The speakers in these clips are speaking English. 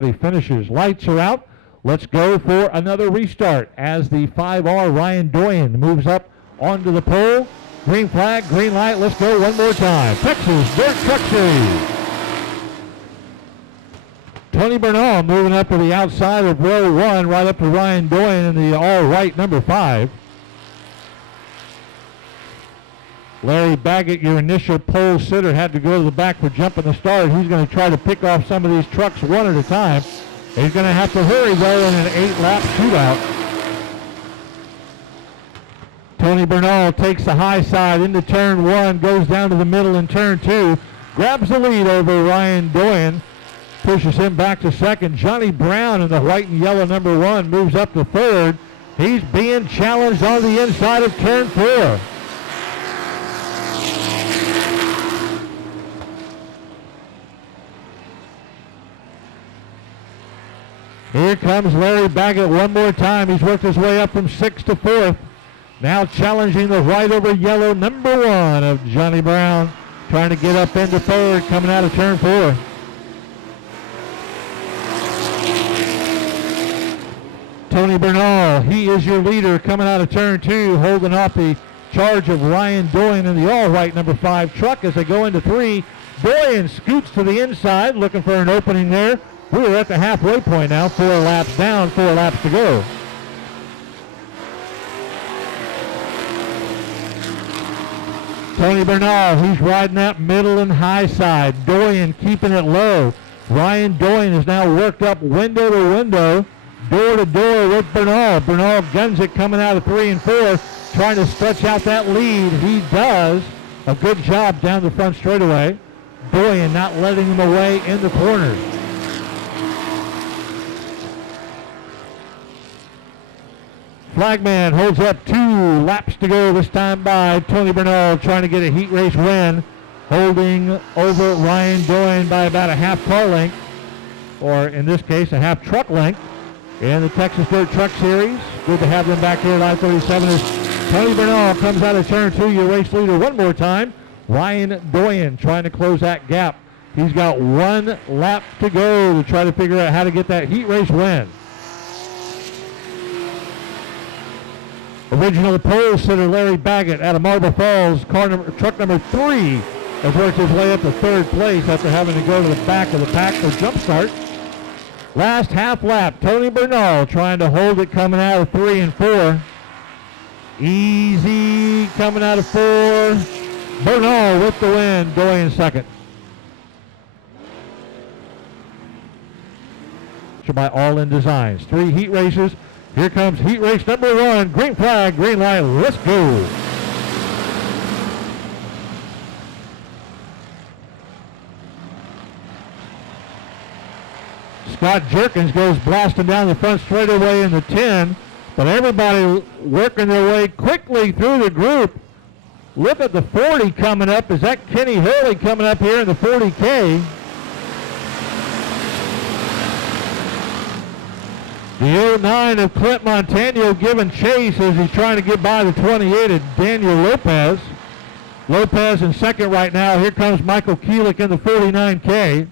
He finishes. Lights are out. Let's go for another restart as the 5R Ryan Doyen moves up onto the pole. Green flag, green light. Let's go one more time. Texas Dirt Truck Series. Tony Bernal moving up to the outside of row one, right up to Ryan Doyen in the all-white number 5. Larry Baggett, your initial pole sitter, had to go to the back for jumping the start. He's going to try to pick off some of these trucks one at a time. He's going to have to hurry, though, in an 8-lap shootout. Tony Bernal takes the high side into turn 1, goes down to the middle in turn 2, grabs the lead over Ryan Doyen, pushes him back to second. Johnny Brown in the white and yellow number 1 moves up to third. He's being challenged on the inside of turn 4. Here comes Larry Baggett one more time. He's worked his way up from 6th to 4th. Now challenging the white over yellow number 1 of Johnny Brown. Trying to get up into third, coming out of turn 4. Tony Bernal, he is your leader coming out of turn 2, holding off the charge of Ryan Doyen in the all-white number 5 truck as they go into 3. Doyen scoots to the inside, looking for an opening there. We're at the halfway point now, 4 laps down, 4 laps to go. Tony Bernal, he's riding that middle and high side. Doyen keeping it low. Ryan Doyen is now worked up window to window, door to door with Bernal. Bernal guns it coming out of 3 and 4, trying to stretch out that lead. He does a good job down the front straightaway. Doyen not letting him away in the corners. Flagman holds up 2 laps to go this time by Tony Bernal, trying to get a heat race win, holding over Ryan Doyen by about a half car length, or in this case a half truck length in the Texas Dirt Truck Series. Good to have them back here at I-37 as Tony Bernal comes out of turn 2, your race leader one more time. Ryan Doyen trying to close that gap. He's got 1 lap to go to try to figure out how to get that heat race win. Original pole sitter Larry Baggett out of Marble Falls, truck number 3, has worked his way up to 3rd place after having to go to the back of the pack for jump start. Last half lap, Tony Bernal trying to hold it coming out of 3 and 4. Easy coming out of 4. Bernal with the win, Doyen second. By All In Designs. 3 heat races. Here comes heat race number 1. Green flag, green light, let's go. Scott Jerkins goes blasting down the front straightaway in the 10, but everybody working their way quickly through the group. Look at the 40 coming up. Is that Kenny Hurley coming up here in the 40K? The 09 of Clint Montano giving chase as he's trying to get by the 28 of Daniel Lopez. Lopez in second right now. Here comes Michael Keelik in the 49K.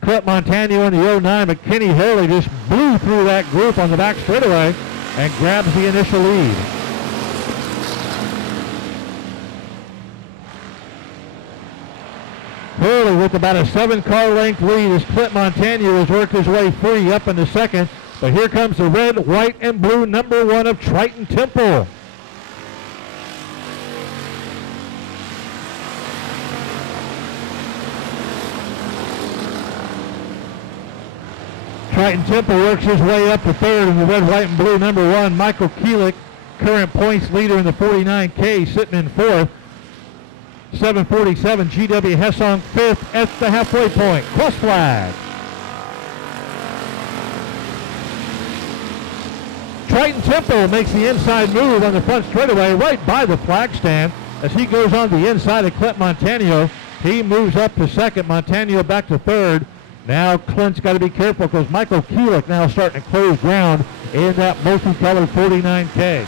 Clint Montano in the 09, but Kenny Hurley just blew through that group on the back straightaway and grabs the initial lead. Hurley with about a 7-car length lead as Clint Montano has worked his way free up into second. But here comes the red, white, and blue number 1 of Triton Temple. Triton Temple works his way up to 3rd in the red, white, and blue number 1. Michael Keelik, current points leader in the 49K, sitting in 4th. 747 GW Hessong 5th at the halfway point. Cross flag. Triton Temple makes the inside move on the front straightaway right by the flag stand as he goes on the inside of Clint Montano. He moves up to second, Montano back to 3rd. Now Clint's got to be careful because Michael Keelik now starting to close ground in that multicolored 49K.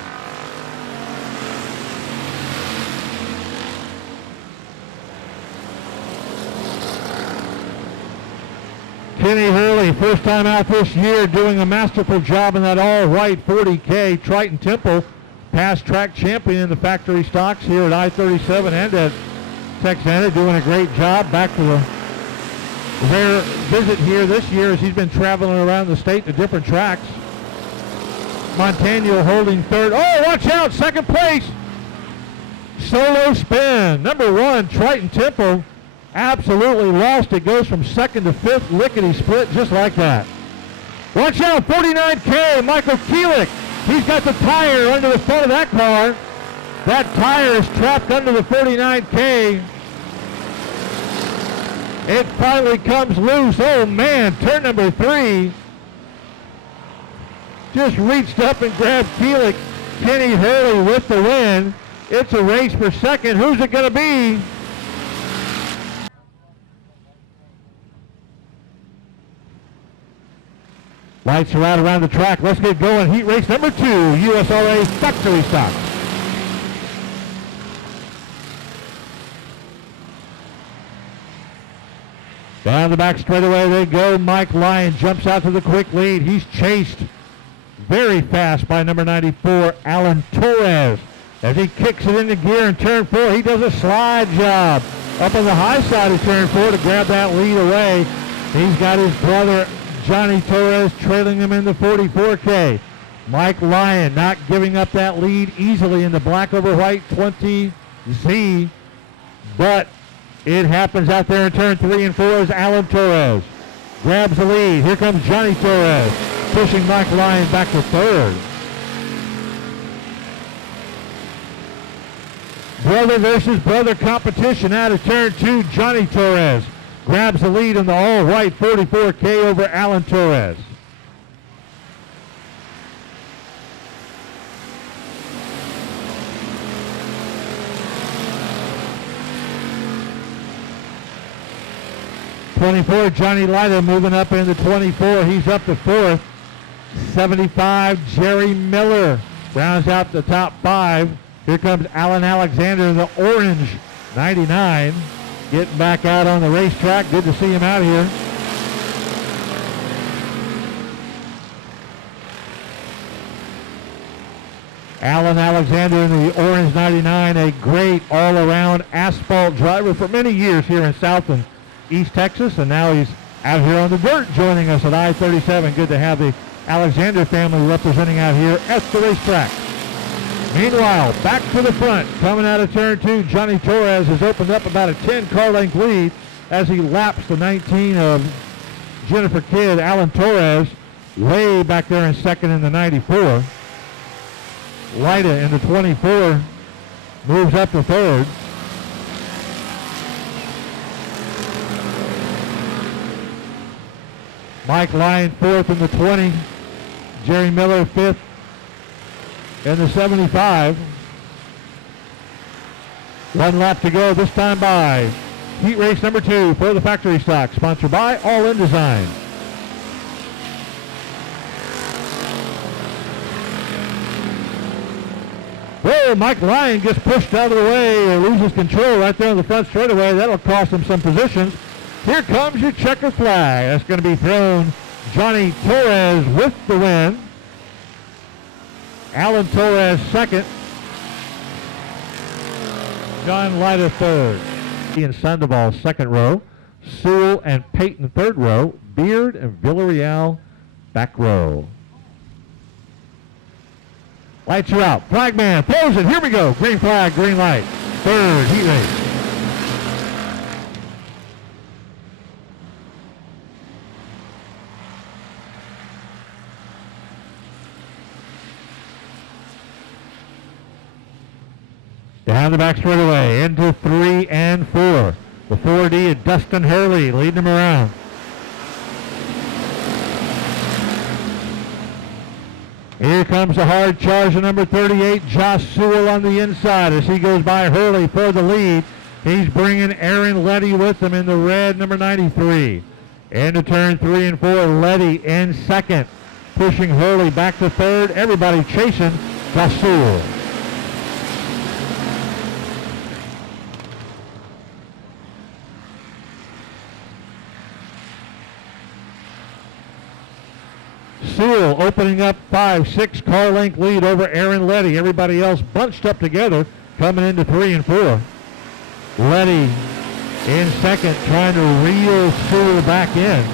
Kenny Hurley, first time out this year, doing a masterful job in that all-white 40K. Triton Temple, past track champion in the factory stocks here at I-37 and at Texana, doing a great job. Back to their visit here this year as he's been traveling around the state to different tracks. Montano holding third. Oh, watch out, second place. Solo spin. Number 1, Triton Temple, absolutely lost it. Goes from second to fifth, lickety split, just like that. Watch out, 49K, Michael Keelik. He's got the tire under the front of that car. That tire is trapped under the 49K. It finally comes loose. Oh man, turn number 3. Just reached up and grabbed Keelik. Kenny Hurley with the win. It's a race for second. Who's it going to be? Lights are out around the track. Let's get going. Heat race number 2, USRA factory stock. Down the back straightaway they go. Mike Lyon jumps out to the quick lead. He's chased very fast by number 94, Alan Torres. As he kicks it into gear in turn 4, he does a slide job up on the high side of turn 4 to grab that lead away. He's got his brother Johnny Torres trailing him in the 44K. Mike Lyon not giving up that lead easily in the black over white 20Z, but it happens out there in turn 3 and 4 as Alan Torres grabs the lead. Here comes Johnny Torres pushing Mike Lyon back to third. Brother versus brother competition out of turn 2. Johnny Torres grabs the lead in the all-white 44K over Alan Torres. '24, Johnny Leiter moving up into 24. He's up to 4th. 75, Jerry Miller rounds out the top 5. Here comes Alan Alexander in the orange 99. Getting back out on the racetrack. Good to see him out here. Alan Alexander in the orange 99, a great all-around asphalt driver for many years here in South and East Texas, and now he's out here on the dirt joining us at I-37. Good to have the Alexander family representing out here at the racetrack. Meanwhile, back to the front, coming out of turn 2, Johnny Torres has opened up about a 10-car length lead as he laps the 19 of Jennifer Kidd. Alan Torres way back there in second in the 94. Lida in the 24 moves up to third. Mike Lyon fourth in the 20. Jerry Miller fifth in the 75. One lap to go, this time by heat race number 2 for the factory stock, sponsored by All In Design. Whoa, Mike Lyon gets pushed out of the way, loses control right there on the front straightaway. That'll cost him some positions. Here comes your checker flag. That's going to be thrown. Johnny Torres with the win. Alan Torres second. John Leiter third. Ian Sandoval second row. Sewell and Peyton third row. Beard and Villarreal back row. Lights are out. Flagman throws it. Here we go. Green flag, green light. Third heat race. Down the back straightaway into 3 and 4. The 4D of Dustin Hurley leading them around. Here comes the hard charge of number 38, Josh Sewell on the inside as he goes by Hurley for the lead. He's bringing Aaron Letty with him in the red, number 93. Into turn 3 and 4, Letty in second, pushing Hurley back to third. Everybody chasing Josh Sewell. Sewell opening up 5-6 car length lead over Aaron Letty. Everybody else bunched up together coming into 3 and 4. Letty in second, trying to reel Sewell back in.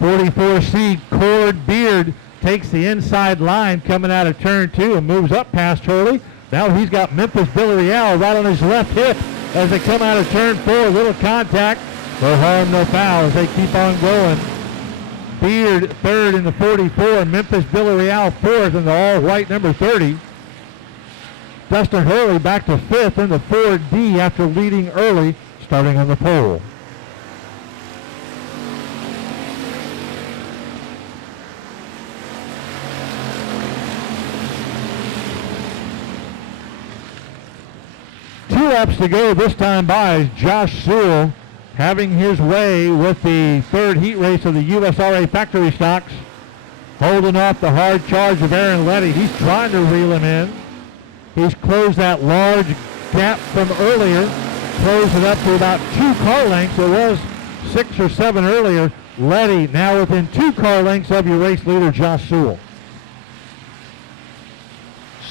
'44C Cord Beard takes the inside line coming out of turn 2 and moves up past Hurley. Now he's got Memphis Villarreal right on his left hip as they come out of turn 4. Little contact, no harm, no foul as they keep on going. Beard third in the 44, Memphis Villarreal fourth in the all-white number 30. Dustin Hurley back to fifth in the 4D after leading early, starting on the pole. Two laps to go this time by Josh Sewell, having his way with the third heat race of the USRA factory stocks, holding off the hard charge of Aaron Letty. He's trying to reel him in. He's closed that large gap from earlier, closed it up to about 2 car lengths. It was 6 or 7 earlier. Letty now within 2 car lengths of your race leader, Josh Sewell.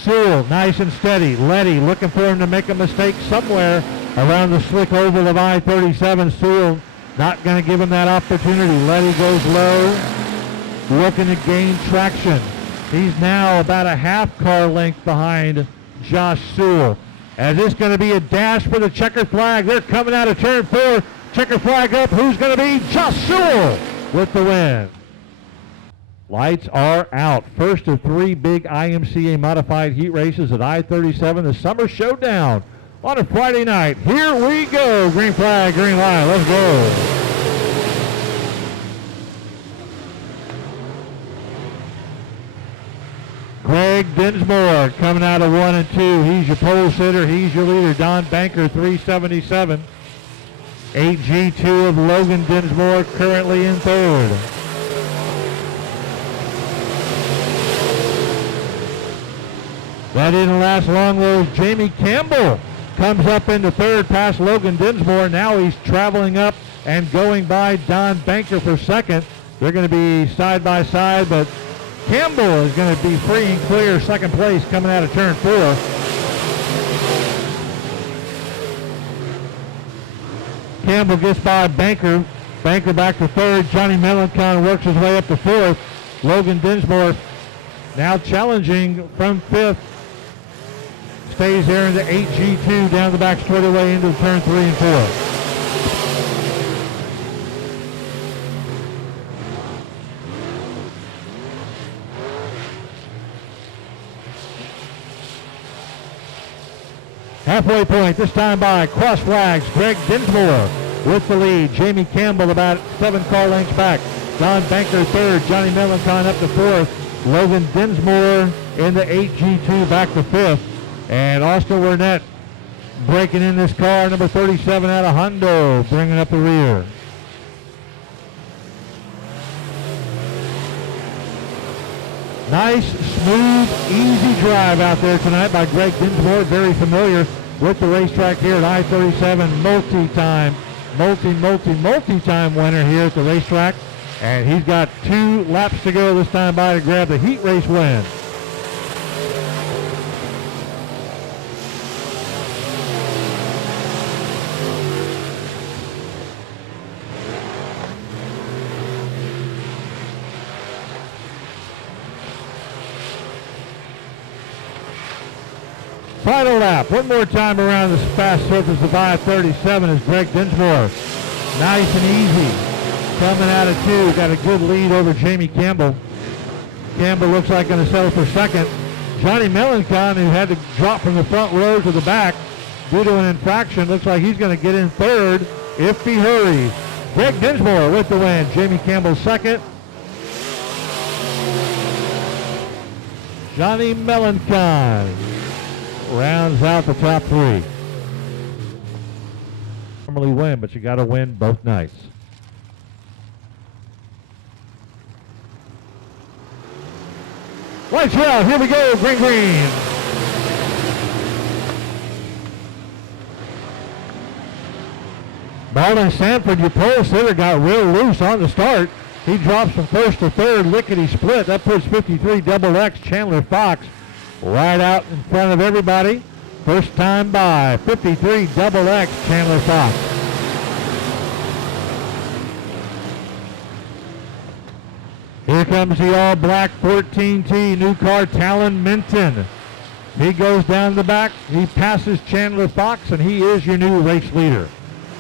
Sewell nice and steady. Letty looking for him to make a mistake somewhere around the slick oval of I-37. Sewell not going to give him that opportunity. Letty goes low, looking to gain traction. He's now about a half car length behind Josh Sewell. As this going to be a dash for the checkered flag. They're coming out of turn 4. Checkered flag up. Who's going to be? Josh Sewell with the win. Lights are out. First of 3 big IMCA modified heat races at I-37, the Summer Showdown on a Friday night. Here we go. Green flag, green line. Let's go. Greg Dinsmore coming out of 1 and 2. He's your pole sitter. He's your leader. Don Banker, 377. 8G2 of Logan Dinsmore currently in third. That didn't last long though. Jamie Campbell comes up into third past Logan Dinsmore. Now he's traveling up and going by Don Banker for second. They're going to be side by side, but Campbell is going to be free and clear second place coming out of turn 4. Campbell gets by Banker. Banker back to third. Johnny Melancon works his way up to fourth. Logan Dinsmore now challenging from fifth. Stays there into 8G2 down the back straightaway into turn 3 and 4. Halfway point this time by cross flags. Greg Dinsmore with the lead. Jamie Campbell about 7 car lengths back. Don Banker third. Johnny Melancon up to fourth. Logan Dinsmore in the 8G2 back to fifth. And Austin Wernette breaking in this car, number 37 out of Hondo, bringing up the rear. Nice, smooth, easy drive out there tonight by Greg Dinsmore, very familiar with the racetrack here at I-37, multi-time winner here at the racetrack. And he's got 2 laps to go this time by to grab the heat race win. Final lap, one more time around this fast surface of I-37 is Greg Dinsmore. Nice and easy. Coming out of 2, got a good lead over Jamie Campbell. Campbell looks like going to settle for second. Johnny Melancon, who had to drop from the front row to the back due to an infraction, looks like he's going to get in third if he hurries. Greg Dinsmore with the win. Jamie Campbell second. Johnny Melancon rounds out the top 3. Normally win, but you got to win both nights. Lights are out. Here we go. Green, green. Marlon Sanford, your pole sitter, got real loose on the start. He drops from first to third, lickety split. That puts 53 XX Chandler Fox right out in front of everybody. First time by 53 XX Chandler Fox. Here comes the all-black 14T new car, Talon Minton. He goes down the back. He passes Chandler Fox, and he is your new race leader.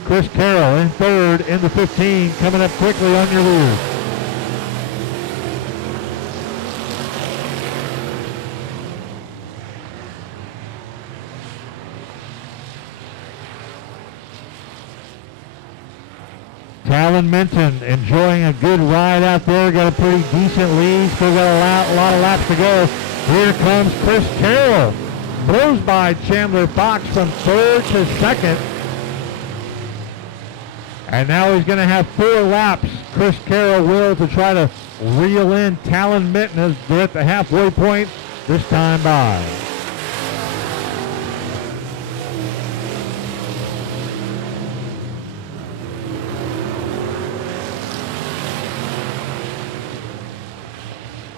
Chris Carroll in third in the 15, coming up quickly on your rear. Talon Minton enjoying a good ride out there. Got a pretty decent lead. Still got a lot of laps to go. Here comes Chris Carroll. Blows by Chandler Fox from third to second. And now he's going to have 4 laps. Chris Carroll will to try to reel in Talon Minton as they're at the halfway point this time by.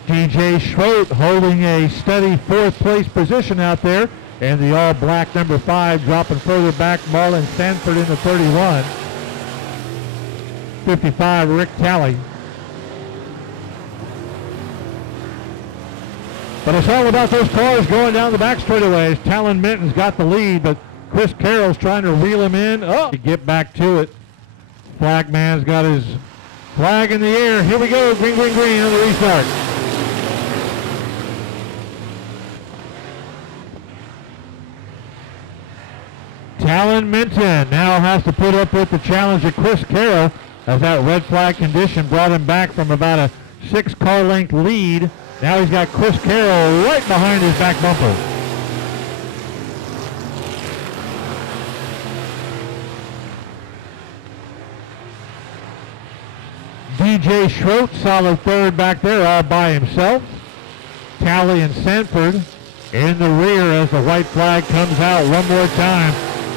DJ Schroet holding a steady 4th place position out there. And the all-black number 5 dropping further back, Marlon Sanford in the 31. 55, Rick Talley. But it's all about those cars going down the back straightaways. Talon Minton's got the lead, but Chris Carroll's trying to reel him in. Oh, to get back to it. Flagman's got his flag in the air. Here we go, green, green, green on the restart. Talon Minton now has to put up with the challenge of Chris Carroll as that red flag condition brought him back from about a 6-car length lead. Now he's got Chris Carroll right behind his back bumper. DJ Schroet, solid third back there all by himself. Talley and Sanford in the rear as the white flag comes out one more time.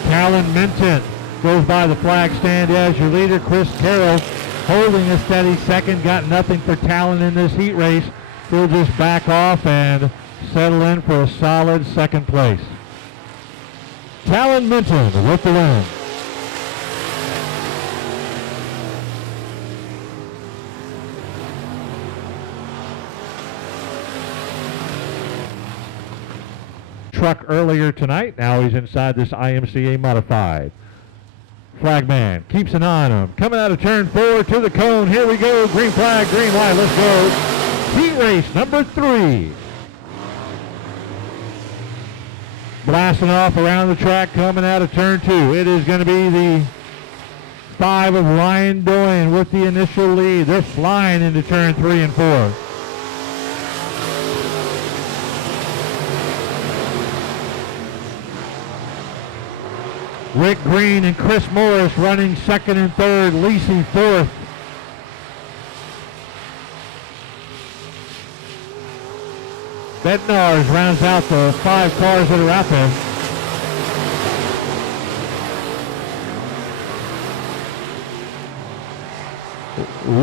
Talon Minton goes by the flag stand as your leader. Chris Carroll holding a steady second. Got nothing for Talon in this heat race. He'll just back off and settle in for a solid second place. Talon Minton with the win. Truck earlier tonight. Now he's inside this IMCA modified. Flagman keeps an eye on him. Coming out of turn 4 to the cone. Here we go. Green flag, green light. Let's go. Heat race number 3. Blasting off around the track, coming out of turn 2. It is going to be the 5 of Ryan Doyen with the initial lead. They're flying into turn 3 and 4. Rick Green and Chris Morris running second and third. Lisi fourth. Bednarz rounds out the 5 cars that are out there.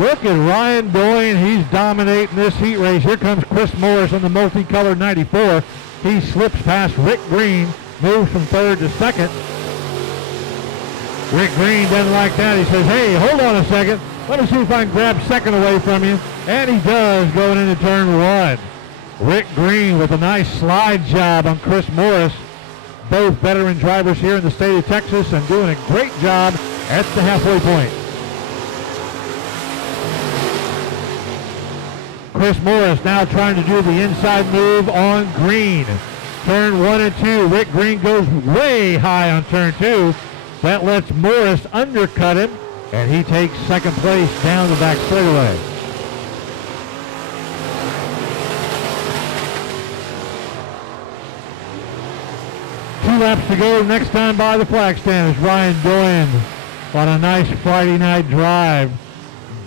Look at Ryan Doyen. He's dominating this heat race. Here comes Chris Morris in the multicolored 94. He slips past Rick Green, moves from third to second. Rick Green doesn't like that. He says, hey, hold on a second. Let me see if I can grab second away from you. And he does, going into turn 1. Rick Green with a nice slide job on Chris Morris. Both veteran drivers here in the state of Texas and doing a great job at the halfway point. Chris Morris now trying to do the inside move on Green. Turn 1 and 2. Rick Green goes way high on turn 2. That lets Morris undercut him, and he takes second place down the back straightaway. Two laps to go. Next time by the flag stand is Ryan Doyen on a nice Friday night drive,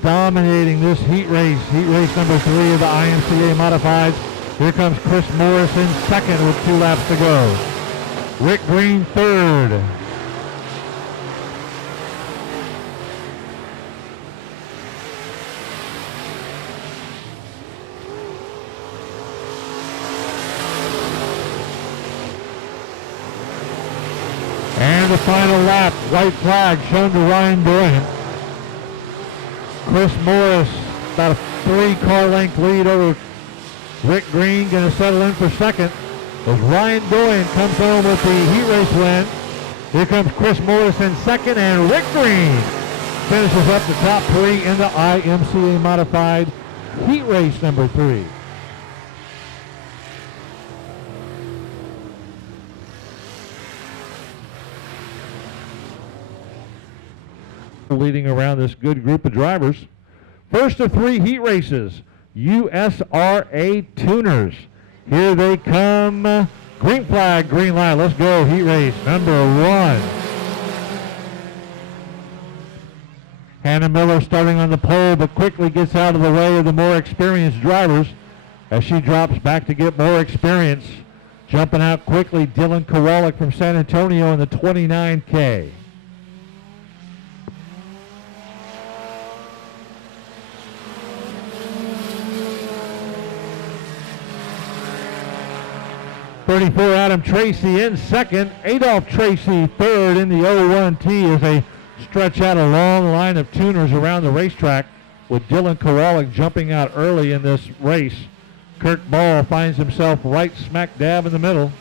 dominating this heat race number 3 of the IMCA Modifieds. Here comes Chris Morris in second with 2 laps to go. Rick Green third. final lap. White flag shown to Ryan Doyen. Chris Morris, about a 3-car length lead over Rick Green, going to settle in for second. As Ryan Doyen comes home with the heat race win. Here comes Chris Morris in second, and Rick Green finishes up the top 3 in the IMCA Modified Heat Race number 3. Leading around this good group of drivers. First of 3 heat races, USRA Tuners. Here they come. Green flag, green light. Let's go. Heat race number 1. Hannah Miller starting on the pole, but quickly gets out of the way of the more experienced drivers as she drops back to get more experience. Jumping out quickly, Dylan Kowalik from San Antonio in the 29K. .34 Adam Tracy in second. Adolph Tracy third in the 01T as they stretch out a long line of tuners around the racetrack with Dylan Kowalik jumping out early in this race. Kirk Ball finds himself right smack dab in the middle.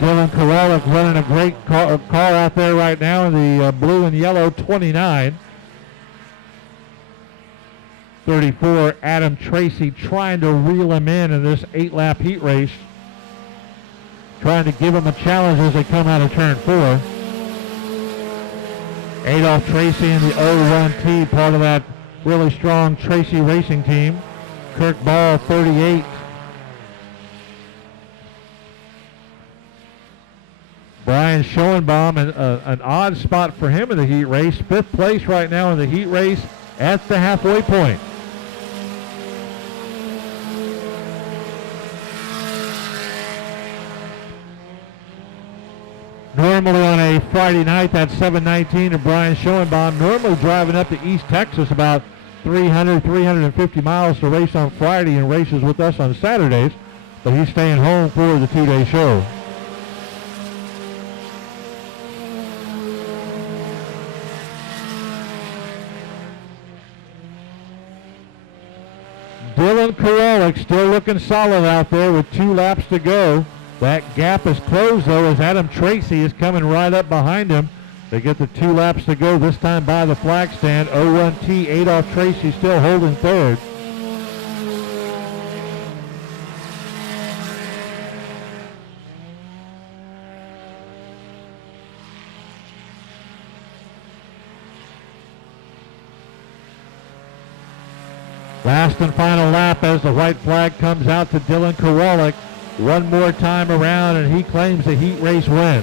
Dylan Kowalik running a great car out there right now in the blue and yellow 29. 34, Adam Tracy trying to reel him in this 8-lap heat race. Trying to give him a challenge as they come out of turn 4. Adolph Tracy in the 01T, part of that really strong Tracy racing team. Kirk Ball, 38. Brian Schoenbaum, an odd spot for him in the heat race. 5th place right now in the heat race at the halfway point. Normally on a Friday night, that's 7:19, and Brian Schoenbaum normally driving up to East Texas about 350 miles to race on Friday and races with us on Saturdays, but he's staying home for the 2-day show. Dylan Kowalik still looking solid out there with 2 laps to go. That gap is closed, though, as Adam Tracy is coming right up behind him. They get the 2 laps to go, this time by the flag stand. 01T, Adolph Tracy still holding third. Last and final lap as the white flag comes out to Dylan Kowalik. One more time around, and he claims the heat race win.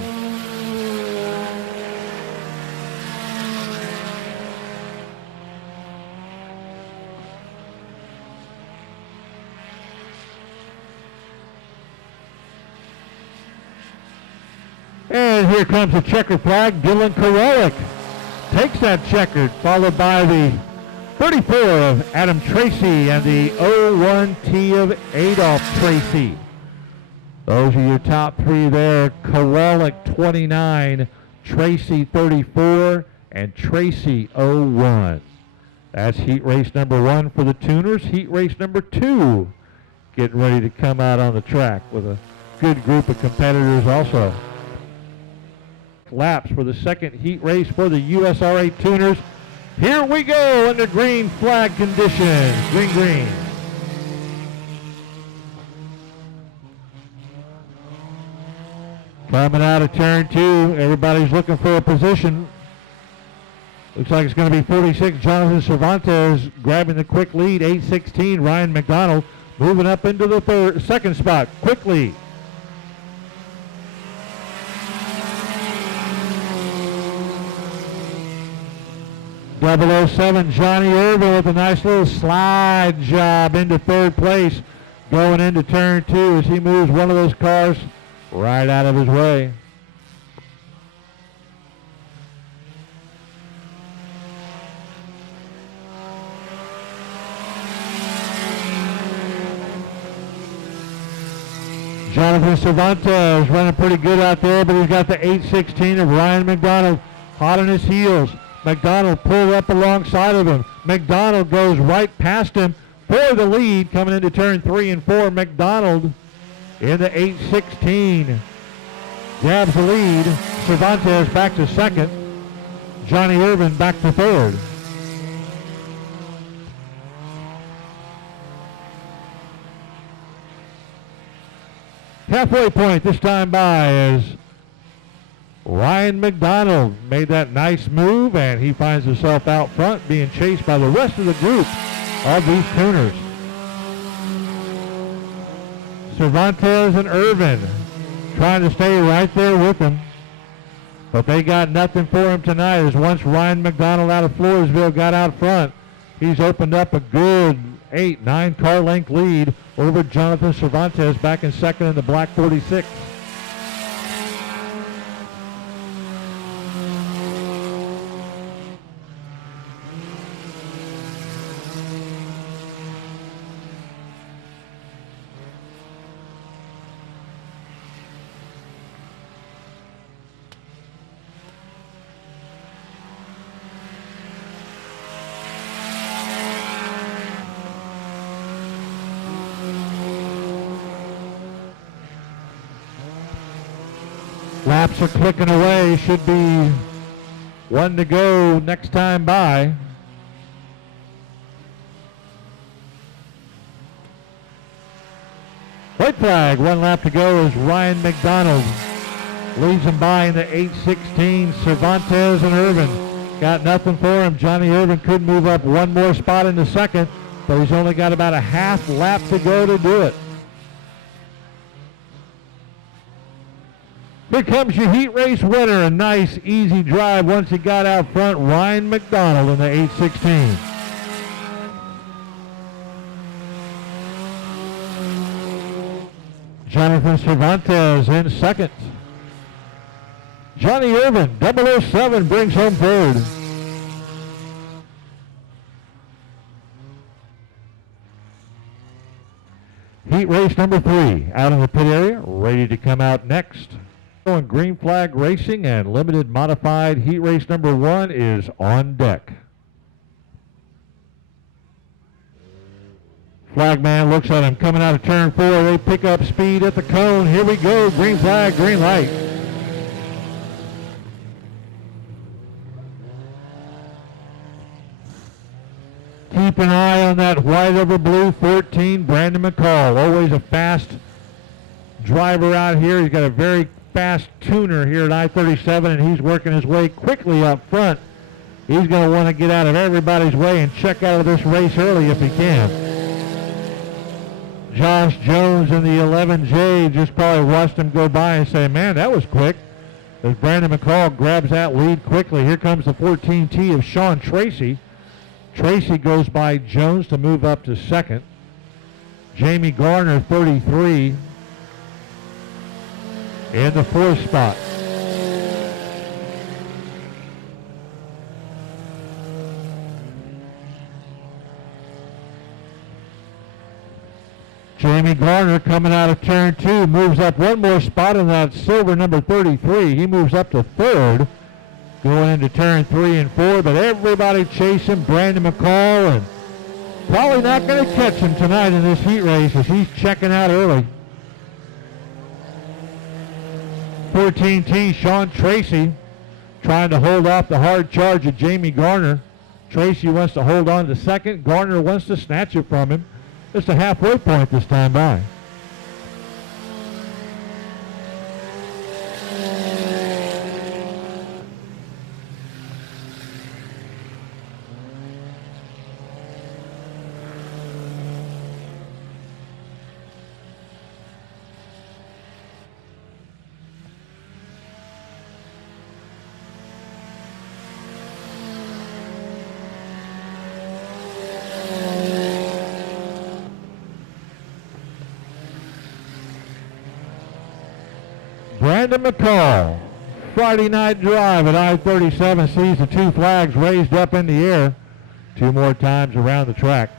And here comes the checkered flag. Dylan Kowalik takes that checkered, followed by the 34 of Adam Tracy and the 01T of Adolph Tracy. Those are your top 3 there. Kowalik 29, Tracy 34, and Tracy 01. That's heat race number 1 for the Tuners. Heat race number 2 getting ready to come out on the track with a good group of competitors also. Laps for the second heat race for the USRA Tuners. Here we go under green flag conditions. Green, green. Coming out of turn 2, everybody's looking for a position. Looks like it's going to be 46, Jonathan Cervantes grabbing the quick lead. 8-16, Ryan McDonald moving up into the second spot quickly. .007, Johnny Irvin with a nice little slide job into third place going into turn 2 as he moves one of those cars right out of his way. Jonathan Cervantes running pretty good out there, but he's got the 816 of Ryan McDonald hot on his heels. McDonald pulled up alongside of him. McDonald goes right past him for the lead coming into turn 3 and 4. McDonald in the 816 grabs the lead. Cervantes back to second. Johnny Irvin back to third. Halfway point this time by as Ryan McDonald made that nice move, and he finds himself out front being chased by the rest of the group of these tuners. Cervantes and Irvin trying to stay right there with him, but they got nothing for him tonight as once Ryan McDonald out of Floresville got out front, he's opened up a good 8-9 car length lead over Jonathan Cervantes back in second in the black 46. Laps are clicking away. Should be one to go next time by. White flag, 1 lap to go as Ryan McDonald leads him by in the 816. Cervantes and Irvin got nothing for him. Johnny Irvin could move up one more spot in the second, but he's only got about a half lap to go to do it. Here comes your heat race winner. A nice, easy drive once he got out front. Ryan McDonald in the 816. Jonathan Cervantes in second. Johnny Irvin, 007, brings home third. Heat race number 3 out in the pit area, ready to come out next. Green flag racing and limited modified heat race number 1 is on deck. Flagman looks at him coming out of turn 4. They pick up speed at the cone. Here we go. Green flag, green light. Keep an eye on that white over blue 14, Brandon McCall. Always a fast driver out here. He's got a very fast tuner here at I-37, and he's working his way quickly up front. He's going to want to get out of everybody's way and check out of this race early if he can. Josh Jones in the 11J just probably watched him go by and say, man, that was quick. As Brandon McCall grabs that lead quickly. Here comes the 14T of Sean Tracy. Tracy goes by Jones to move up to second. Jamie Garner, 33, in the 4th spot. Jamie Garner coming out of turn 2 moves up one more spot in that silver number 33. He moves up to 3rd going into turn 3 and 4, but everybody chasing Brandon McCall, and probably not going to catch him tonight in this heat race as he's checking out early. 14T Sean Tracy trying to hold off the hard charge of Jamie Garner. Tracy wants to hold on to second. Garner wants to snatch it from him. Just a halfway point this time by. Brandon McCall, Friday night drive at I-37 sees the 2 flags raised up in the air 2 more times around the track.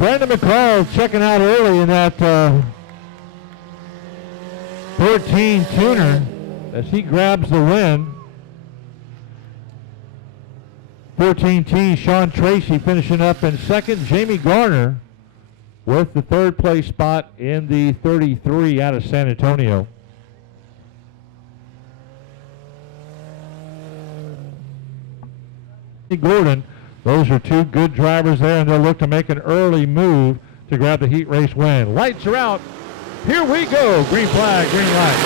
Brandon McCall checking out early in that 14 tuner as he grabs the win. 14T, Sean Tracy finishing up in second. Jamie Garner with the third place spot in the 33 out of San Antonio. Gordon, those are two good drivers there, and they'll look to make an early move to grab the heat race win. Lights are out. Here we go. Green flag, green light.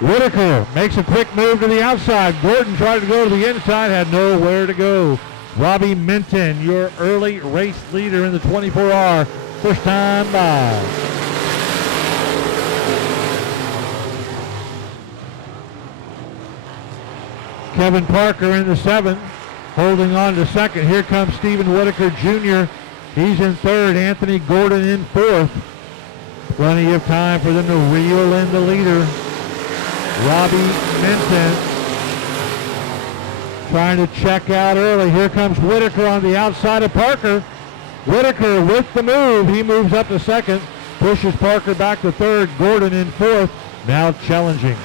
Whitaker makes a quick move to the outside. Gordon tried to go to the inside, had nowhere to go. Robbie Minton, your early race leader in the 24R. First time by. Kevin Parker in the 7, holding on to second. Here comes Stephen Whitaker Jr. He's in third. Anthony Gordon in fourth. Plenty of time for them to reel in the leader. Robbie Minton trying to check out early. Here comes Whitaker on the outside of Parker. Whitaker with the move. He moves up to second, pushes Parker back to third. Gordon in fourth, now challenging.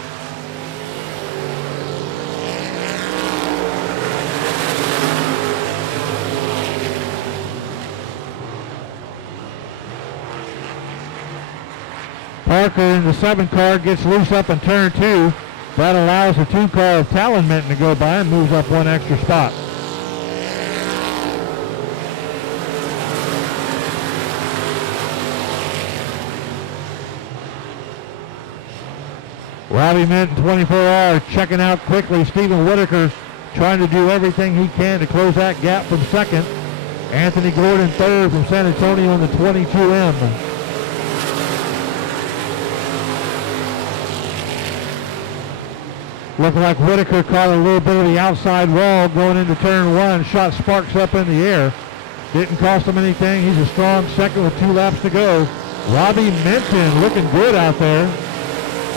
Parker in the 7 car gets loose up in turn 2. That allows the 2 car of Talon Minton to go by and moves up one extra spot. Robbie Minton, 24R, checking out quickly. Stephen Whitaker trying to do everything he can to close that gap from second. Anthony Gordon third from San Antonio in the 22M. Looking like Whitaker caught a little bit of the outside wall going into turn 1. Shot sparks up in the air. Didn't cost him anything. He's a strong second with 2 laps to go. Robbie Minton looking good out there.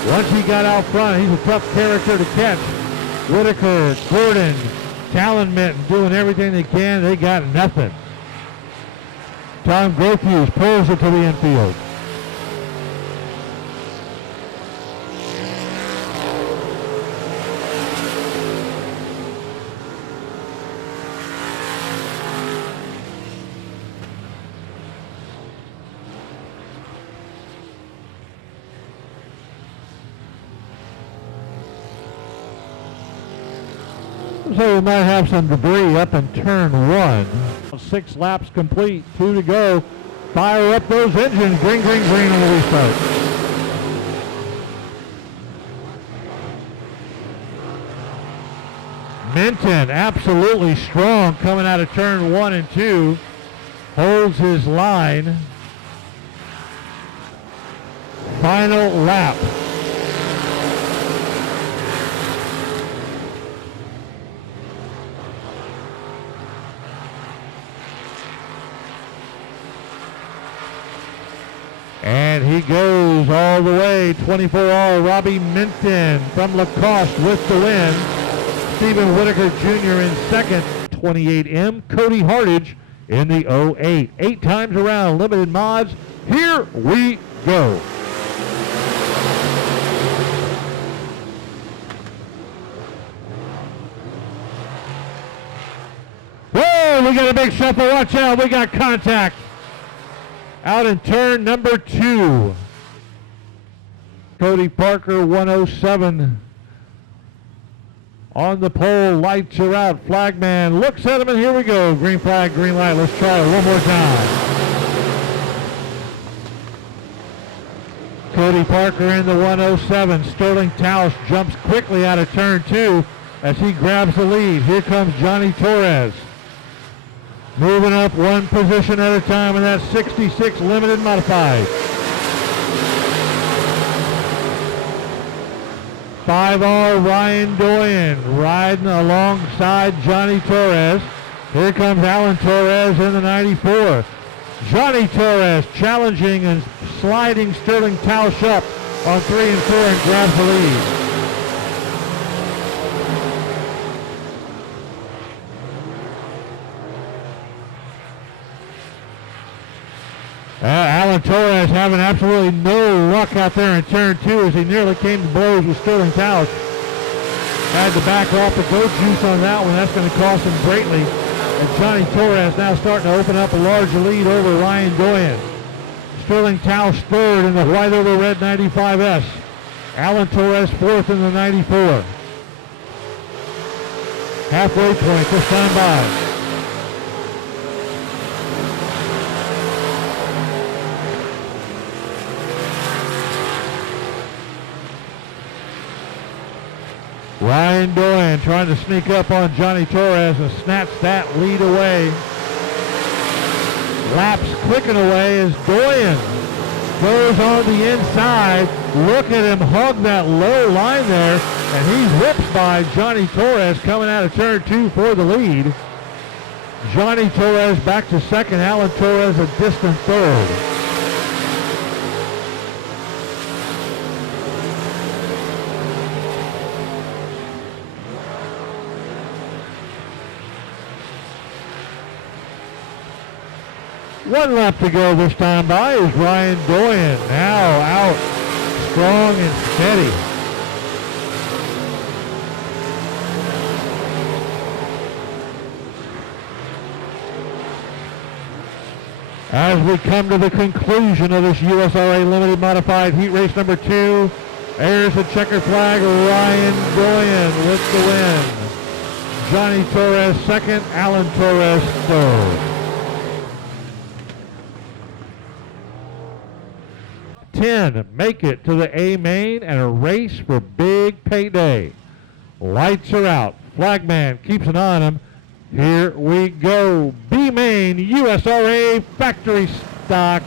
Once he got out front, he's a tough character to catch. Whitaker, Gordon, Talon Minton doing everything they can. They got nothing. Tom Grofuse pulls it to the infield. So we might have some debris up in turn 1. 6 laps complete, 2 to go. Fire up those engines. Green, green, green on the restart. Minton absolutely strong coming out of turn 1 and 2. Holds his line. Final lap. And he goes all the way. 24R Robbie Minton from Lacoste with the win. Stephen Whitaker Jr. in second. 28M Cody Hartage in the 08. 8 times around limited mods. Here we go. Whoa, we got a big shuffle. Watch out. We got contact. Out in turn number 2. Cody Parker, 107. On the pole, lights are out. Flagman looks at him, and here we go. Green flag, green light. Let's try it one more time. Cody Parker in the 107. Sterling Tausch jumps quickly out of turn 2 as he grabs the lead. Here comes Johnny Torres. Moving up one position at a time in that 66 limited modified. 5R Ryan Doyen riding alongside Johnny Torres. Here comes Alan Torres in the 94. Johnny Torres challenging and sliding Sterling Tausch up on 3 and 4 and grabs the lead. Alan Torres having absolutely no luck out there in turn 2 as he nearly came to blows with Sterling Tausch. Had to back off the goat juice on that one. That's going to cost him greatly. And Johnny Torres now starting to open up a larger lead over Ryan Doyen. Sterling Tausch third in the white over red 95S. Alan Torres fourth in the 94. Halfway point this time by. Ryan Doyen trying to sneak up on Johnny Torres and snatch that lead away. Laps clicking away as Doyen goes on the inside. Look at him hug that low line there, and he whips by Johnny Torres coming out of turn 2 for the lead. Johnny Torres back to second, Alan Torres a distant third. One lap to go this time by is Ryan Doyen, now out strong and steady. As we come to the conclusion of this USRA Limited Modified Heat Race number 2, there's the checker flag, Ryan Doyen with the win. Johnny Torres second, Alan Torres third. 10 make it to the A main and a race for big payday. Lights are out. Flagman keeps an eye on him. Here we go. B main USRA factory stocks.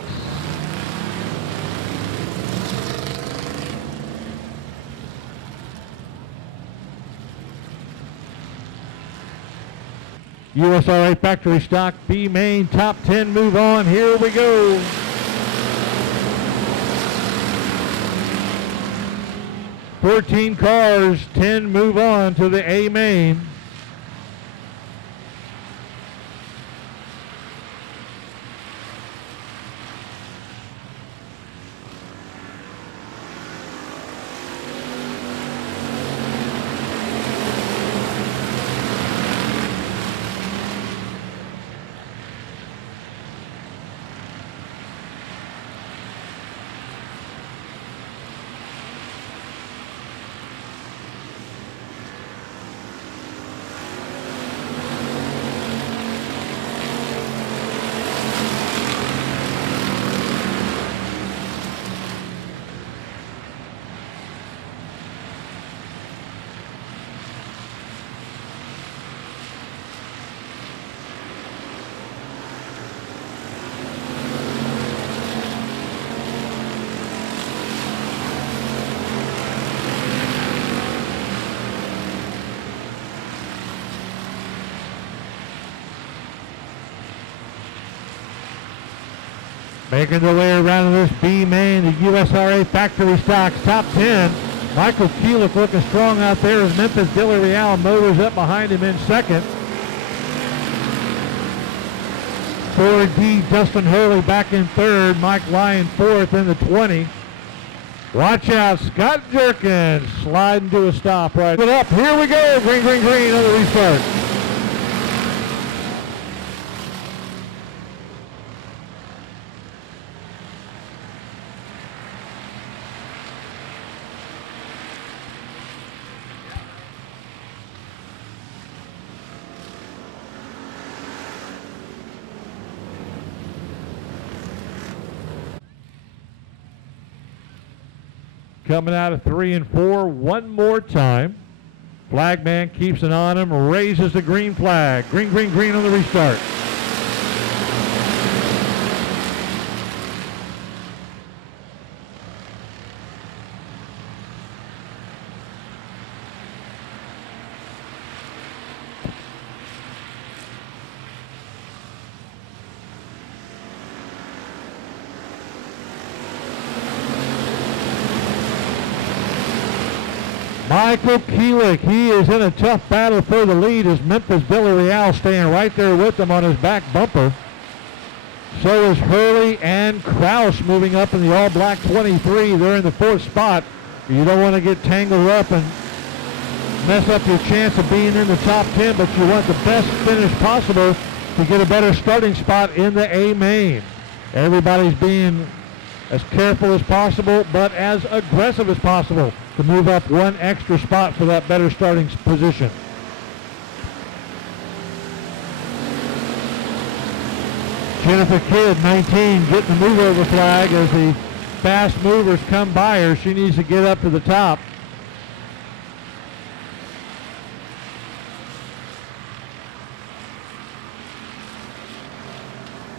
USRA factory stock B main top 10 move on. Here we go. $14 cars, 10 move on to the A main. Making their way around this B main, the USRA factory stocks top 10. Michael Keelik looking strong out there as Memphis Villarreal motors up behind him in second. 4D Dustin Hurley back in third. Mike Lyon fourth in the 20. Watch out, Scott Jerkins sliding to a stop right. Put up, here we go, green, green, green on the restart. Coming out of 3 and 4 one more time. Flagman keeps an eye on him, raises the green flag. Green, green, green on the restart. Michael Keelik, he is in a tough battle for the lead as Memphis Villarreal staying right there with him on his back bumper. So is Hurley and Kraus moving up in the all-black 23. They're in the 4th spot. You don't want to get tangled up and mess up your chance of being in the top 10, but you want the best finish possible to get a better starting spot in the A main. Everybody's being as careful as possible, but as aggressive as possible to move up one extra spot for that better starting position. Jennifer Kidd, 19, getting the move over flag as the fast movers come by her. She needs to get up to the top.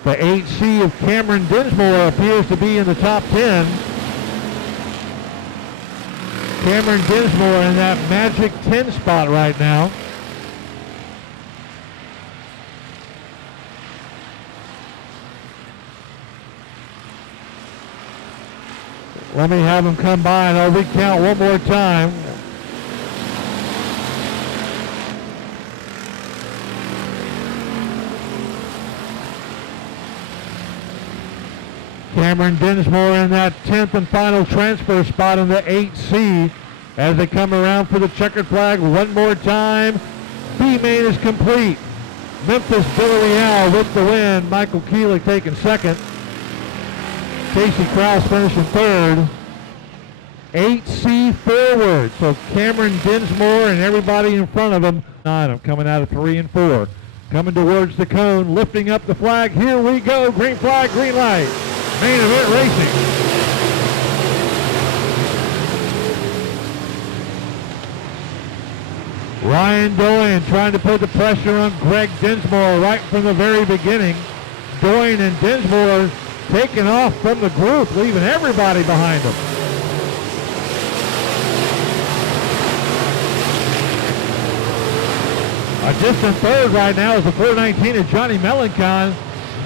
The 8C of Cameron Dinsmore appears to be in the top 10. Cameron Dinsmore in that magic 10 spot right now. Let me have him come by and I'll recount one more time. Cameron Dinsmore in that 10th and final transfer spot in the 8C as they come around for the checkered flag one more time. B main is complete. Memphis Villarreal with the win. Michael Keelig taking second. Casey Kraus finishing third. 8C forward. So Cameron Dinsmore and everybody in front of him. 9 coming out of 3 and 4. Coming towards the cone, lifting up the flag. Here we go. Green flag, green light. Main event racing. Ryan Doyen trying to put the pressure on Greg Dinsmore right from the very beginning. Doyen and Dinsmore taking off from the group, leaving everybody behind them. A distant third right now is the 419 of Johnny Melancon.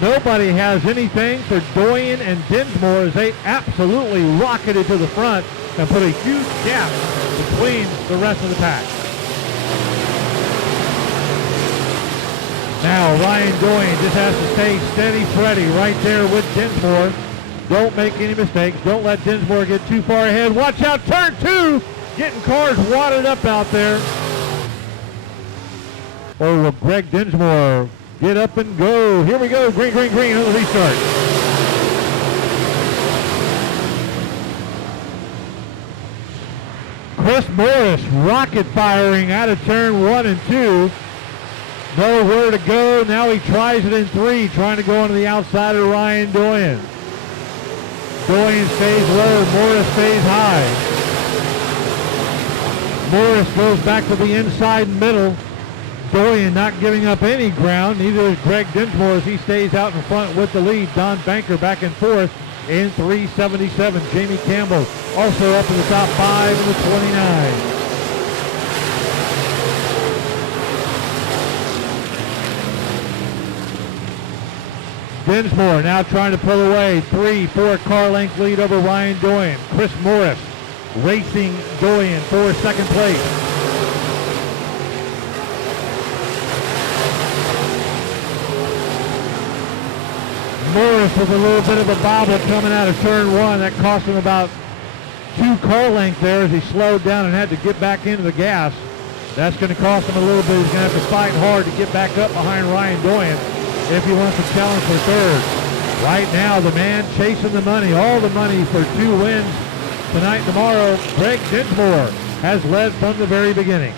Nobody has anything for Doyen and Dinsmore as they absolutely rocketed to the front and put a huge gap between the rest of the pack. Now Ryan Doyen just has to stay steady Freddy right there with Dinsmore. Don't make any mistakes. Don't let Dinsmore get too far ahead. Watch out, turn 2! Getting cars wadded up out there. Or will Greg Dinsmore get up and go? Here we go, green, green, green on the restart. Chris Morris rocket firing out of turn 1 and 2. Nowhere to go. Now he tries it in 3, trying to go onto the outside of Ryan Doyen. Doyen stays low, Morris stays high. Morris goes back to the inside middle. Doyen not giving up any ground, neither is Greg Dinsmore as he stays out in front with the lead. Don Banker back and forth in 377. Jamie Campbell also up in the top 5 in the 29. Dinsmore now trying to pull away. 3-4 car length lead over Ryan Doyen. Chris Morris racing Doyen for second place. Morris with a little bit of a bobble coming out of turn 1. That cost him about 2 car lengths there as he slowed down and had to get back into the gas. That's going to cost him a little bit. He's going to have to fight hard to get back up behind Ryan Doyen if he wants to challenge for third. Right now, the man chasing the money, all the money for 2 wins tonight and tomorrow, Greg Dinsmore has led from the very beginning.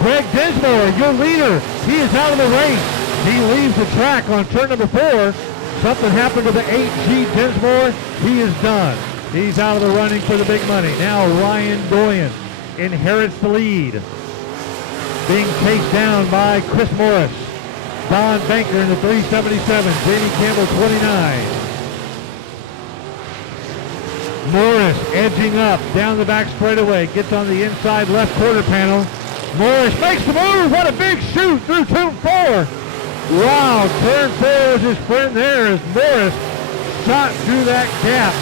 Greg Dinsmore, your leader, he is out of the race. He leaves the track on turn number 4. Something happened to the 8G Dinsmore. He is done. He's out of the running for the big money. Now Ryan Doyen inherits the lead. Being chased down by Chris Morris. Don Banker in the 377. Jamie Campbell 29. Morris edging up down the back straightaway. Gets on the inside left quarter panel. Morris makes the move. What a big shoot through turn 4. Wow, turn 4 is his friend there as Morris shot through that gap.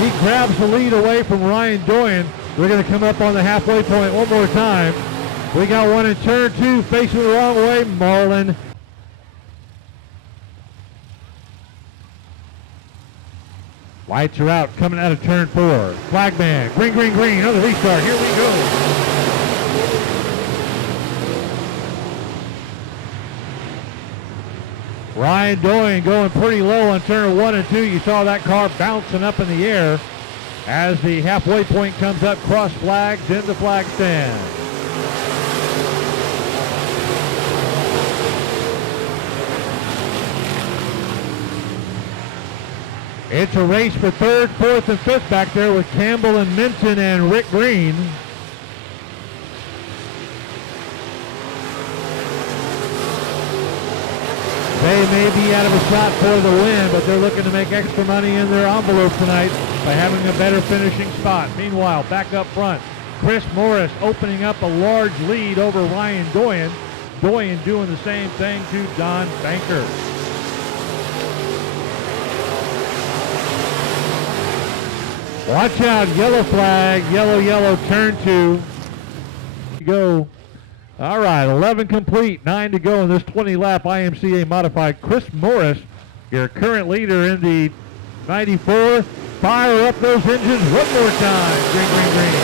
He grabs the lead away from Ryan Doyen. We're going to come up on the halfway point one more time. We got one in turn 2, facing the wrong way, Marlin. Lights are out, coming out of turn 4. Flagman, green, green, green, another restart, here we go. Ryan Doyen going pretty low on turn 1 and 2. You saw that car bouncing up in the air as the halfway point comes up, cross flags in the flag stand. It's a race for 3rd, 4th, and 5th back there with Campbell and Minton and Rick Green. They may be out of a shot for the win, but they're looking to make extra money in their envelope tonight by having a better finishing spot. Meanwhile, back up front, Chris Morris opening up a large lead over Ryan Doyen. Doyen doing the same thing to Don Banker. Watch out, yellow flag, yellow, yellow, turn 2. Go. All right, 11 complete, 9 to go in this 20-lap IMCA modified. Chris Morris, your current leader in the 94. Fire up those engines one more time. Green, green, green.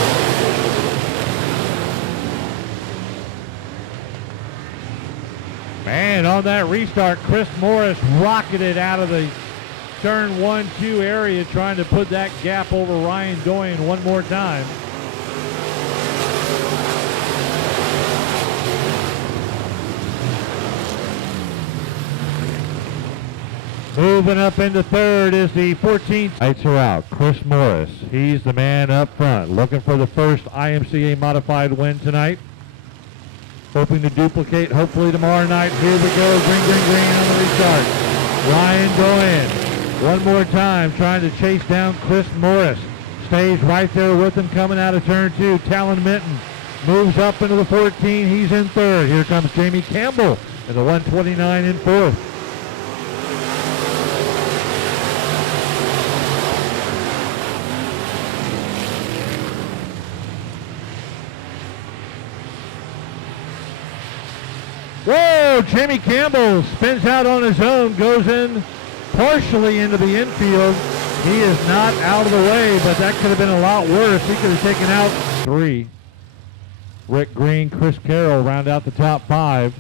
Man, on that restart, Chris Morris rocketed out of the turn 1-2 area, trying to put that gap over Ryan Doyen one more time. Moving up into 3rd is the 14th. Lights are out. Chris Morris. He's the man up front, looking for the first IMCA modified win tonight. Hoping to duplicate, hopefully tomorrow night. Here we go. Green, green, green on the restart. Ryan Doyen, one more time, trying to chase down Chris Morris. Stays right there with him coming out of turn 2. Talon Minton moves up into the 14. He's in 3rd. Here comes Jamie Campbell in the 129 in 4th. Whoa, Jamie Campbell spins out on his own, goes in partially into the infield. He is not out of the way, but that could have been a lot worse. He could have taken out 3. Rick Green, Chris Carroll round out the top 5.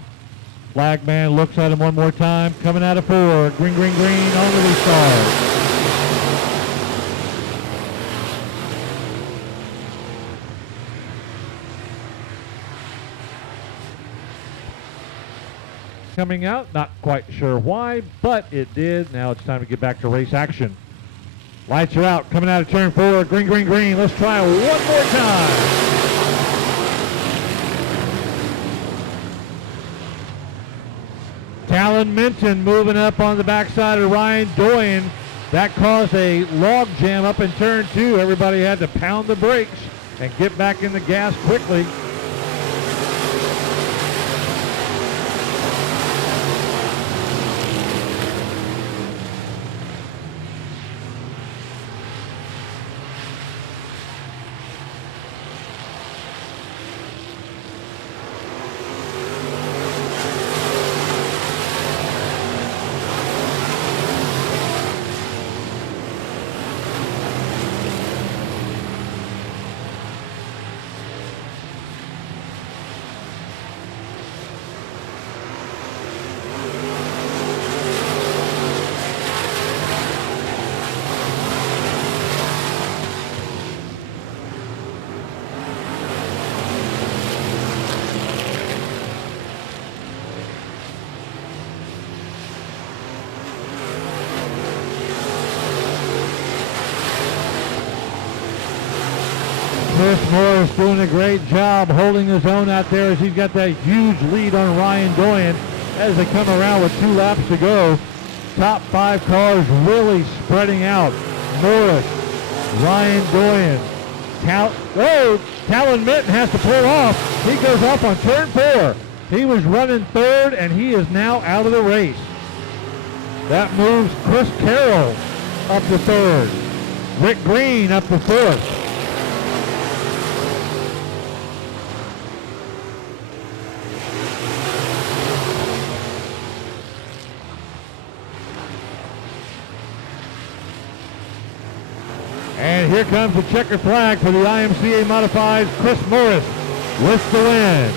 Flagman looks at him one more time, coming out of 4. Green, green, green on the restart. Coming out, not quite sure why, but it did. Now it's time to get back to race action. Lights are out, coming out of turn 4. Green, green, green. Let's try it one more time. Talon Minton moving up on the backside of Ryan Doyen. That caused a log jam up in turn 2. Everybody had to pound the brakes and get back in the gas quickly. Chris Morris doing a great job holding his own out there as he's got that huge lead on Ryan Doyen as they come around with 2 laps to go. Top 5 cars really spreading out. Morris, Ryan Doyen, Talon Minton has to pull off. He goes off on turn 4. He was running 3rd and he is now out of the race. That moves Chris Carroll up to 3rd. Rick Green up to 4th. And here comes the checker flag for the IMCA Modifieds. Chris Morris with the win.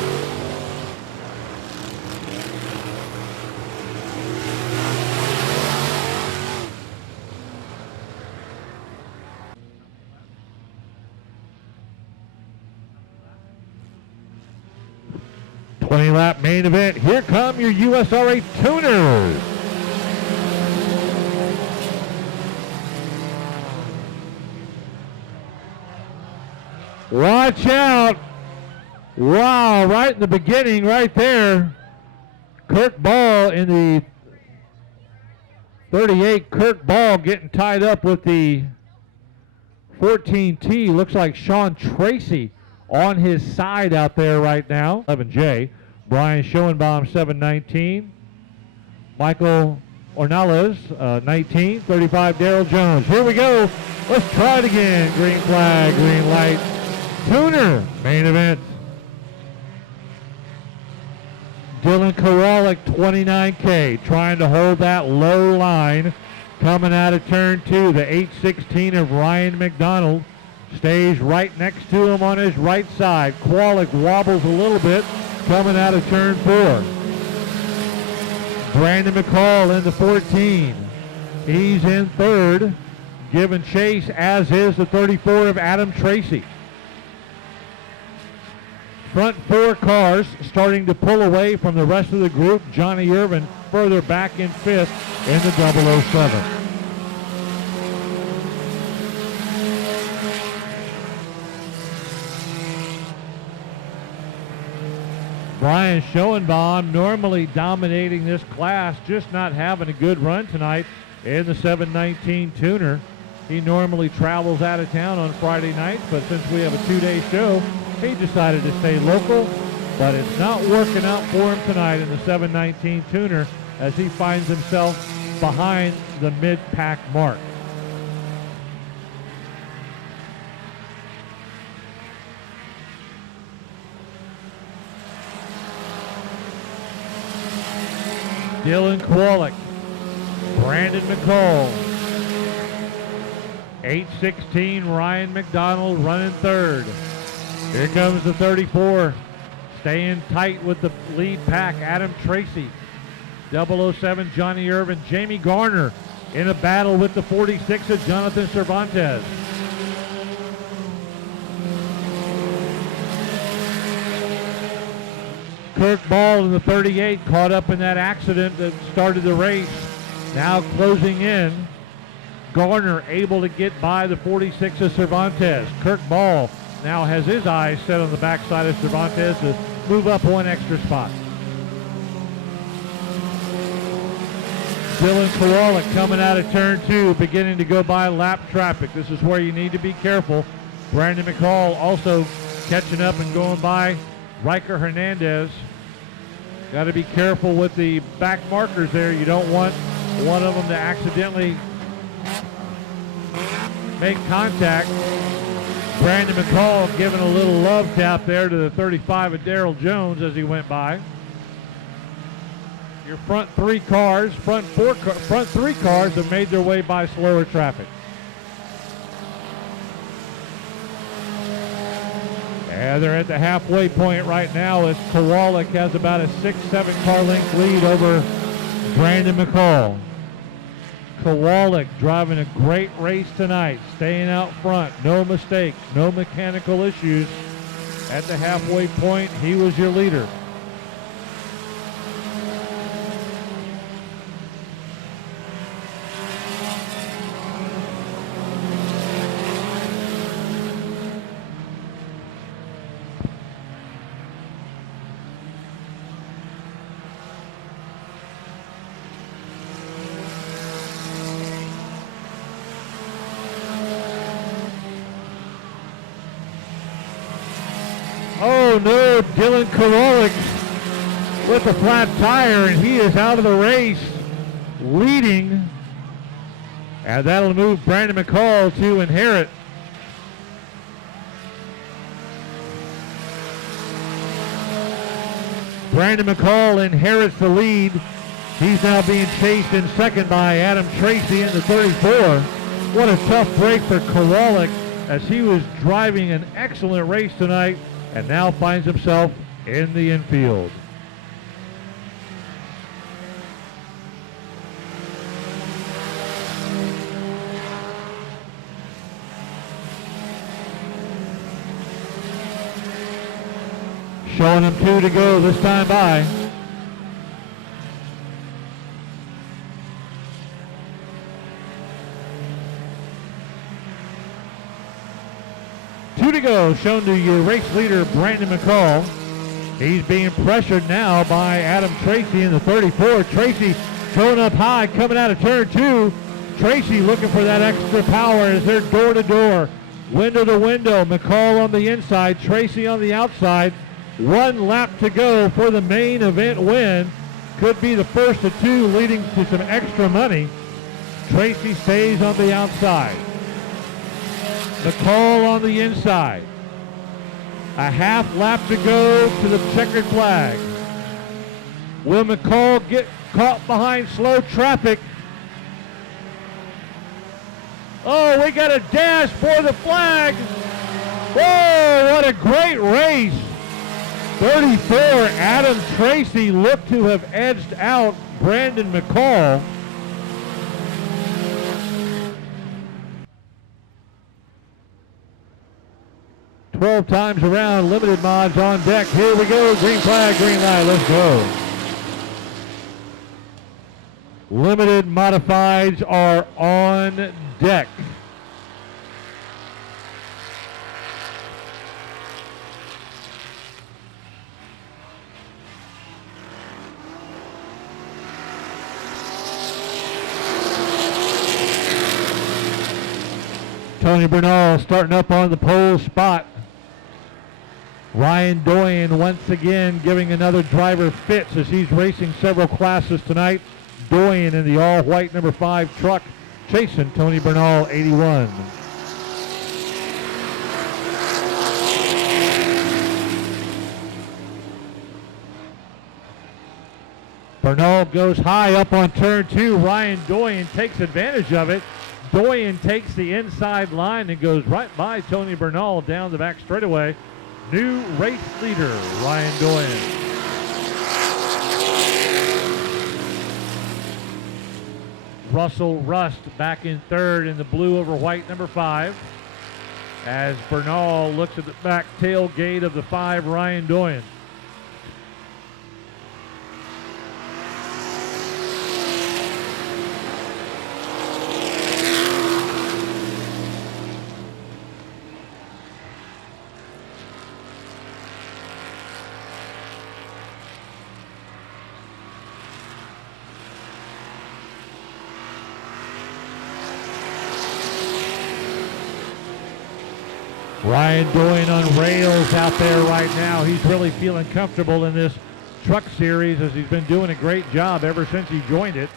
Lap main event. Here come your USRA tuners. Watch out. Wow, right in the beginning, right there. Kirk Ball in the 38. Kirk Ball getting tied up with the 14T. Looks like Sean Tracy on his side out there right now. 11J. Brian Schoenbaum, 719. Michael Ornales, 19. 35, Daryl Jones. Here we go. Let's try it again. Green flag, green light. Tuner, main event. Dylan Kowalik, 29K, trying to hold that low line. Coming out of turn 2, the 816 of Ryan McDonald stays right next to him on his right side. Kowalik wobbles a little bit. Coming out of turn 4. Brandon McCall in the 14. He's in third. Giving chase, as is the 34 of Adam Tracy. Front 4 cars starting to pull away from the rest of the group. Johnny Irvin further back in 5th in the 007. Brian Schoenbaum normally dominating this class, just not having a good run tonight in the 719 tuner. He normally travels out of town on Friday nights, but since we have a 2-day show, he decided to stay local, but it's not working out for him tonight in the 719 tuner as he finds himself behind the mid-pack mark. Dylan Kowalik, Brandon McCall, 816 Ryan McDonald running third. Here comes the 34, staying tight with the lead pack, Adam Tracy. 007 Johnny Irvin, Jamie Garner in a battle with the 46 of Jonathan Cervantes. Kirk Ball in the 38 caught up in that accident that started the race. Now closing in. Garner able to get by the 46 of Cervantes. Kirk Ball now has his eyes set on the backside of Cervantes to move up one extra spot. Dylan Kowalik coming out of turn 2, beginning to go by lap traffic. This is where you need to be careful. Brandon McCall also catching up and going by Riker Hernandez. Got to be careful with the back markers there. You don't want one of them to accidentally make contact. Brandon McCall giving a little love tap there to the 35 of Daryl Jones as he went by. Your front 3 cars, front 3 cars have made their way by slower traffic. And they're at the halfway point right now as Kowalik has about a 6-7 car length lead over Brandon McCall. Kowalik driving a great race tonight, staying out front, no mistakes, no mechanical issues. At the halfway point, he was your leader. Oh no, Dylan Kowalik with a flat tire, and he is out of the race, leading. And that'll move Brandon McCall to inherit. Brandon McCall inherits the lead. He's now being chased in second by Adam Tracy in the 34. What a tough break for Kowalik, as he was driving an excellent race tonight and now finds himself in the infield. Showing him 2 to go this time by. To go, shown to your race leader, Brandon McCall. He's being pressured now by Adam Tracy in the 34. Tracy going up high, coming out of turn 2. Tracy looking for that extra power as they're door to door, window to window. McCall on the inside, Tracy on the outside. 1 lap to go for the main event win. Could be the first of 2, leading to some extra money. Tracy stays on the outside. McCall on the inside. A half lap to go to the checkered flag. Will McCall get caught behind slow traffic? Oh, we got a dash for the flag. Whoa, what a great race. 34, Adam Tracy looked to have edged out Brandon McCall. "12 times around, limited mods on deck." Here we go, green flag, green light, let's go. Limited modifieds are on deck. Tony Bernal starting up on the pole spot. Ryan Doyen once again giving another driver fits as he's racing several classes tonight. Doyen in the all-white number 5 truck, chasing Tony Bernal, 81. Bernal goes high up on turn 2. Ryan Doyen takes advantage of it. Doyen takes the inside line and goes right by Tony Bernal down the back straightaway. New race leader, Ryan Doyen. Russell Rust back in third in the blue over white number 5. As Bernal looks at the back tailgate of the 5, Ryan Doyen. Ryan Doyen on rails out there right now. He's really feeling comfortable in this truck series as he's been doing a great job ever since he joined it.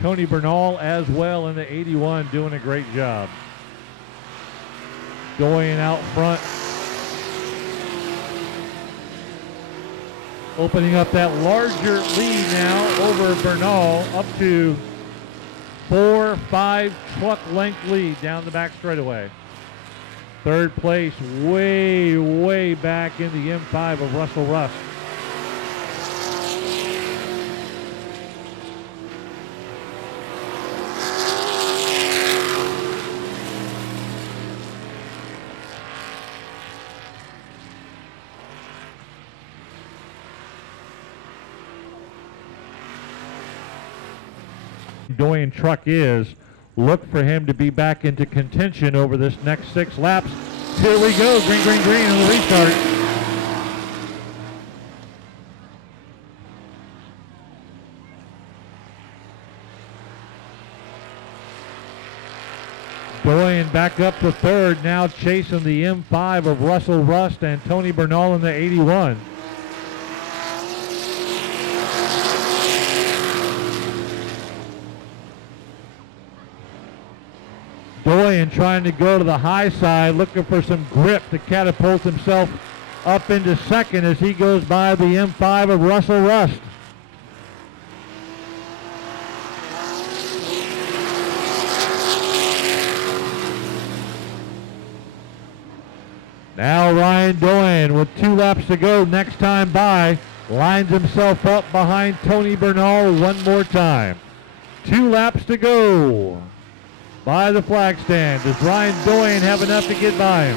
Tony Bernal as well in the 81 doing a great job. Doyen out front. Opening up that larger lead now over Bernal up to 4-5 truck length lead down the back straightaway. Third place, way, way back in the M5 of Russell Rust. Doyen truck is. Look for him to be back into contention over this next 6 laps. Here we go, green, green, green on the restart. Doyen back up to third, now chasing the M5 of Russell Rust and Tony Bernal in the 81. Doyen trying to go to the high side, looking for some grip to catapult himself up into second as he goes by the M5 of Russell Rust. Now Ryan Doyen with 2 laps to go next time by. Lines himself up behind Tony Bernal one more time. 2 laps to go by the flag stand. Does Ryan Doyen have enough to get by him?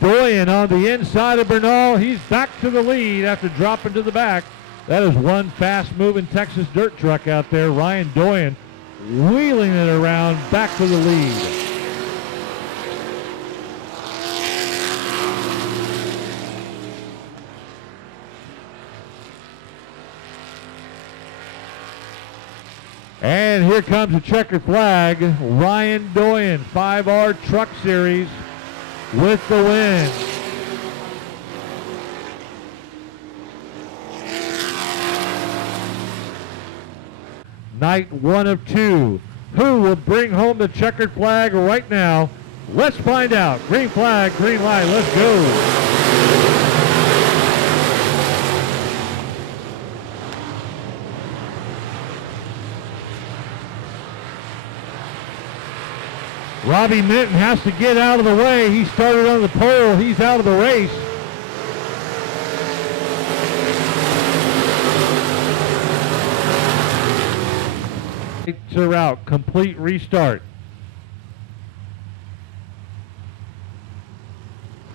Doyen on the inside of Bernal. He's back to the lead after dropping to the back. That is one fast-moving Texas dirt truck out there. Ryan Doyen wheeling it around back to the lead. And here comes the checkered flag. Ryan Doyen, 5R Truck Series with the win. Night 1 of 2. Who will bring home the checkered flag right now? Let's find out. Green flag, green light, let's go. Robbie Minton has to get out of the way. He started on the pole. He's out of the race. Lights are out. Complete restart.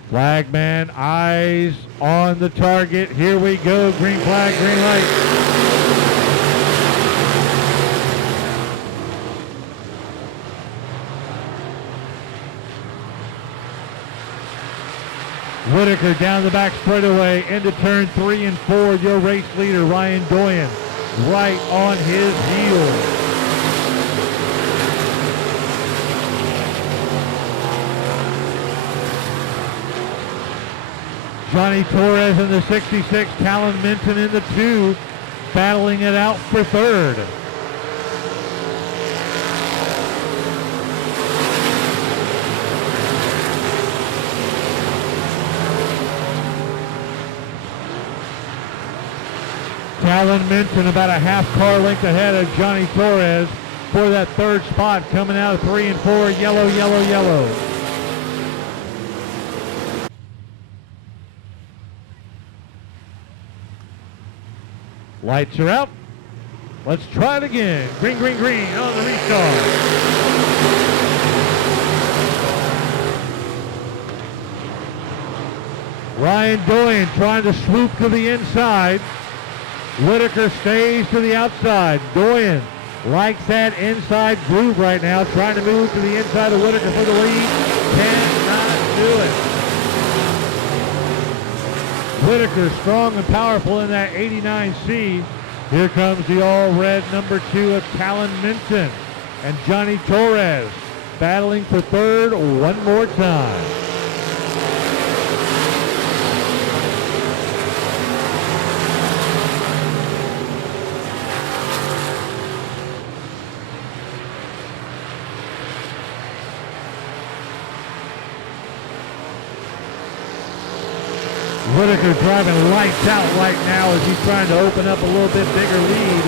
Flagman, eyes on the target. Here we go. Green flag, green light. Whitaker down the back straightaway into turn 3 and 4. Your race leader, Ryan Doyen, right on his heels. Johnny Torres in the 66, Talon Minton in the 2, battling it out for third. Talon Minton about a half car length ahead of Johnny Torres for that third spot, coming out of 3 and 4, yellow, yellow, yellow. Lights are out. Let's try it again. Green, green, green on the restart. Ryan Doyen trying to swoop to the inside. Whitaker stays to the outside. Doyen likes that inside groove right now, trying to move to the inside of Whitaker for the lead. Cannot do it. Whitaker strong and powerful in that 89C. Here comes the all-red number 2 of Talon Minton and Johnny Torres battling for third one more time. Whitaker driving lights out right now as he's trying to open up a little bit bigger lead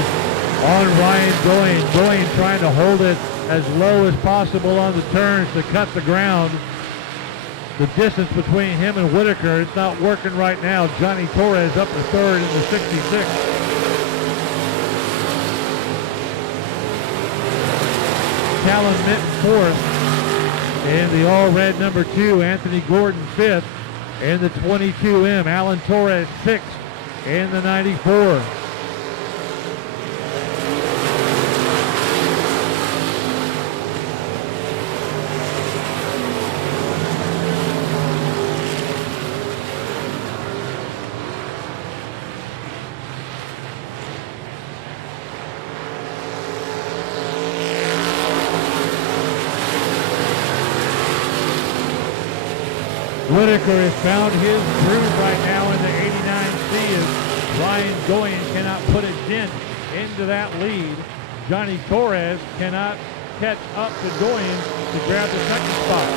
on Ryan Doyen. Doyen trying to hold it as low as possible on the turns to cut the ground. The distance between him and Whitaker, it's not working right now. Johnny Torres up to third in the 66. Talon Minton fourth in the all-red number 2. Anthony Gordon fifth in the 22M. Alan Torres sixth in the 94. Whitaker has found his groove right now in the 89C as Ryan Doyen cannot put a dent into that lead. Johnny Torres cannot catch up to Doyen to grab the second spot.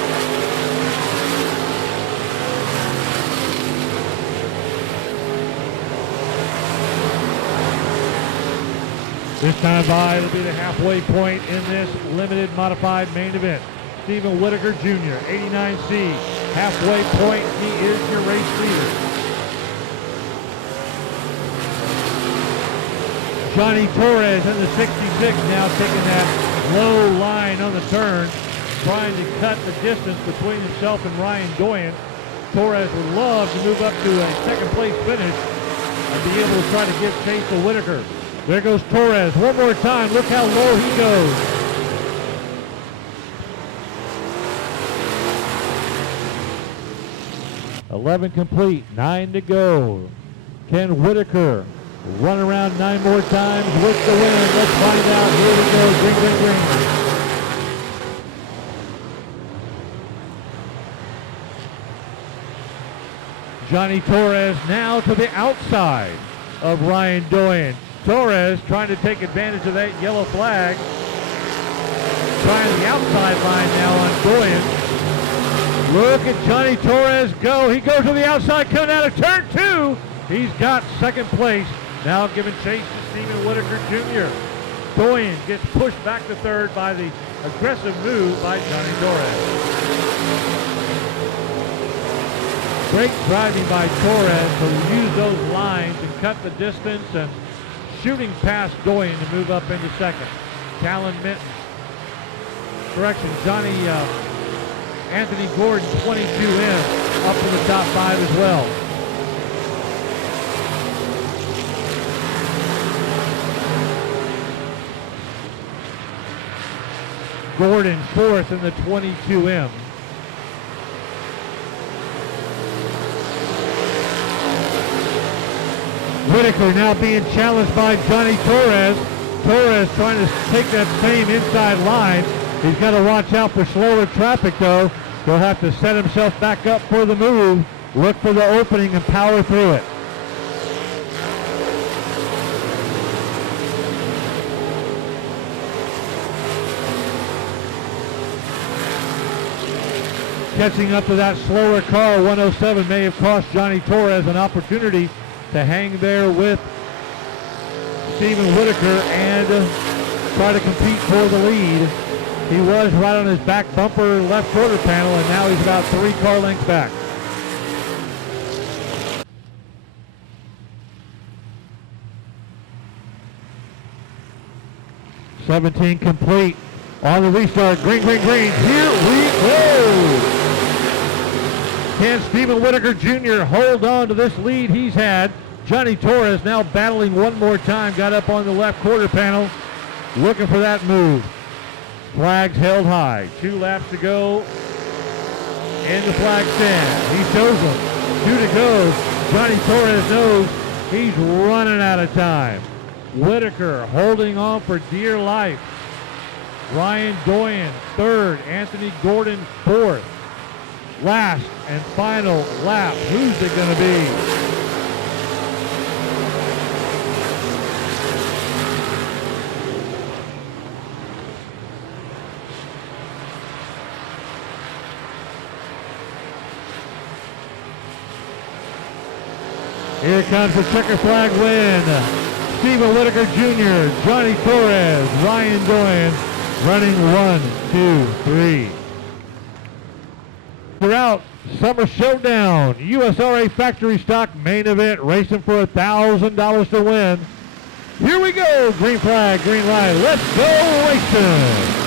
This time by, it'll be the halfway point in this limited modified main event. Stephen Whitaker Jr., 89C, halfway point. He is your race leader. Johnny Torres in the 66 now taking that low line on the turn, trying to cut the distance between himself and Ryan Doyen. Torres would love to move up to a second place finish and be able to try to give chase to Whitaker. There goes Torres one more time. Look how low he goes. $11 complete, 9 to go. Can Whitaker run around 9 more times with the win? Let's find out. Here we go. Green, green, green. Johnny Torres now to the outside of Ryan Doyen. Torres trying to take advantage of that yellow flag. Trying the outside line now on Doyen. Look at Johnny Torres go. He goes to the outside, coming out of turn 2. He's got second place. Now giving chase to Stephen Whitaker Jr. Doyen gets pushed back to third by the aggressive move by Johnny Torres. Great driving by Torres to use those lines and cut the distance and shooting past Doyen to move up into second. Talon Minton. Correction, Anthony Gordon, 22 in, up in the top 5 as well. Gordon fourth in the 22M. Whitaker now being challenged by Johnny Torres. Torres trying to take that same inside line. He's got to watch out for slower traffic though. He'll have to set himself back up for the move, look for the opening and power through it. Catching up to that slower car, 107 may have cost Johnny Torres an opportunity to hang there with Stephen Whitaker and try to compete for the lead. He was right on his back bumper left quarter panel, and now he's about 3 car lengths back. $17 complete. On the restart, green, green, green. Here we go. Can Stephen Whitaker Jr. hold on to this lead he's had? Johnny Torres now battling one more time. Got up on the left quarter panel, looking for that move. Flags held high. 2 laps to go in the flag stand. He shows them. 2 to go. Johnny Torres knows he's running out of time. Whitaker holding on for dear life. Ryan Doyen third. Anthony Gordon fourth. Last and final lap. Who's it going to be? Here comes the checker flag win. Stephen Whitaker Jr., Johnny Torres, Ryan Doyen running 1, 2, 3. Throughout Summer Showdown, USRA Factory Stock main event, racing for $1,000 to win. Here we go, green flag, green light, let's go racing.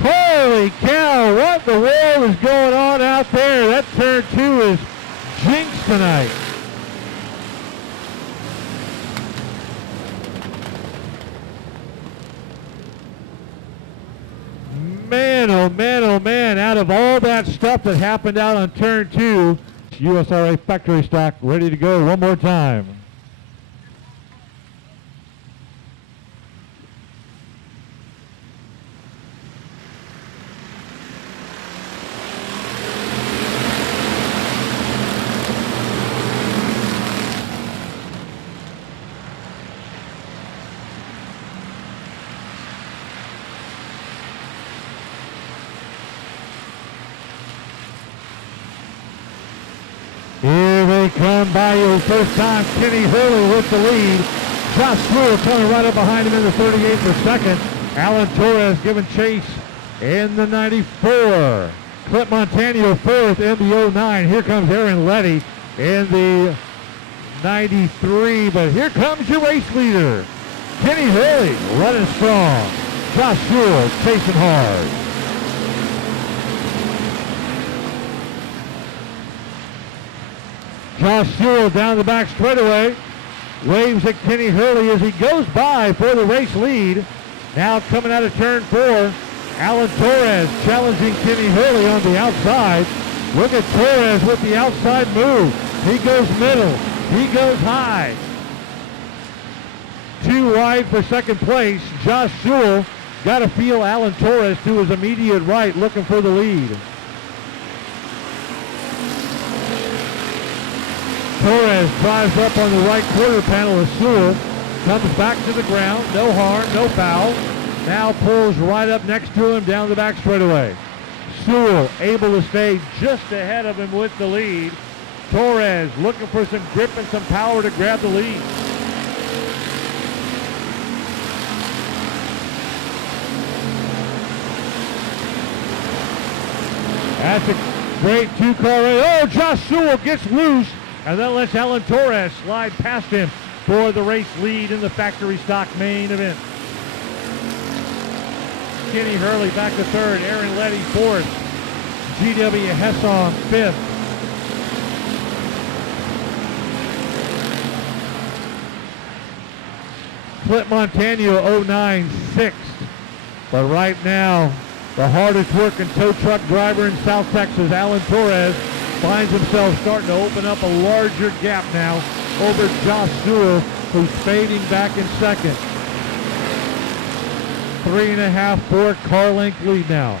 Holy cow, what in the world is going on out there? That turn 2 is jinxed tonight. Man, oh man, oh man, out of all that stuff that happened out on turn 2, USRA Factory Stock ready to go one more time. they come by you first time. Kenny Hurley with the lead. Josh Sewell coming right up behind him in the 38 for second. Alan Torres giving chase in the 94. Clint Montano fourth in the 09. Here comes Aaron Letty in the 93. But here comes your race leader. Kenny Hurley running strong. Josh Sewell chasing hard. Josh Sewell down the back straightaway. Waves at Kenny Hurley as he goes by for the race lead. Now coming out of turn 4, Alan Torres challenging Kenny Hurley on the outside. Look at Torres with the outside move. He goes middle. He goes high. Too wide for second place. Josh Sewell got to feel Alan Torres to his immediate right, looking for the lead. Torres drives up on the right quarter panel of Sewell. Comes back to the ground. No harm, no foul. Now pulls right up next to him down the back straightaway. Sewell able to stay just ahead of him with the lead. Torres looking for some grip and some power to grab the lead. That's a great two-car race. Oh, Josh Sewell gets loose and then lets Alan Torres slide past him for the race lead in the factory stock main event. Kenny Hurley back to third. Aaron Letty fourth. GW Hesson fifth. Clint Montano 09 sixth. But right now, the hardest working tow truck driver in South Texas, Alan Torres, finds himself starting to open up a larger gap now over Josh Sewell, who's fading back in second. 3.5, 4 car length lead now.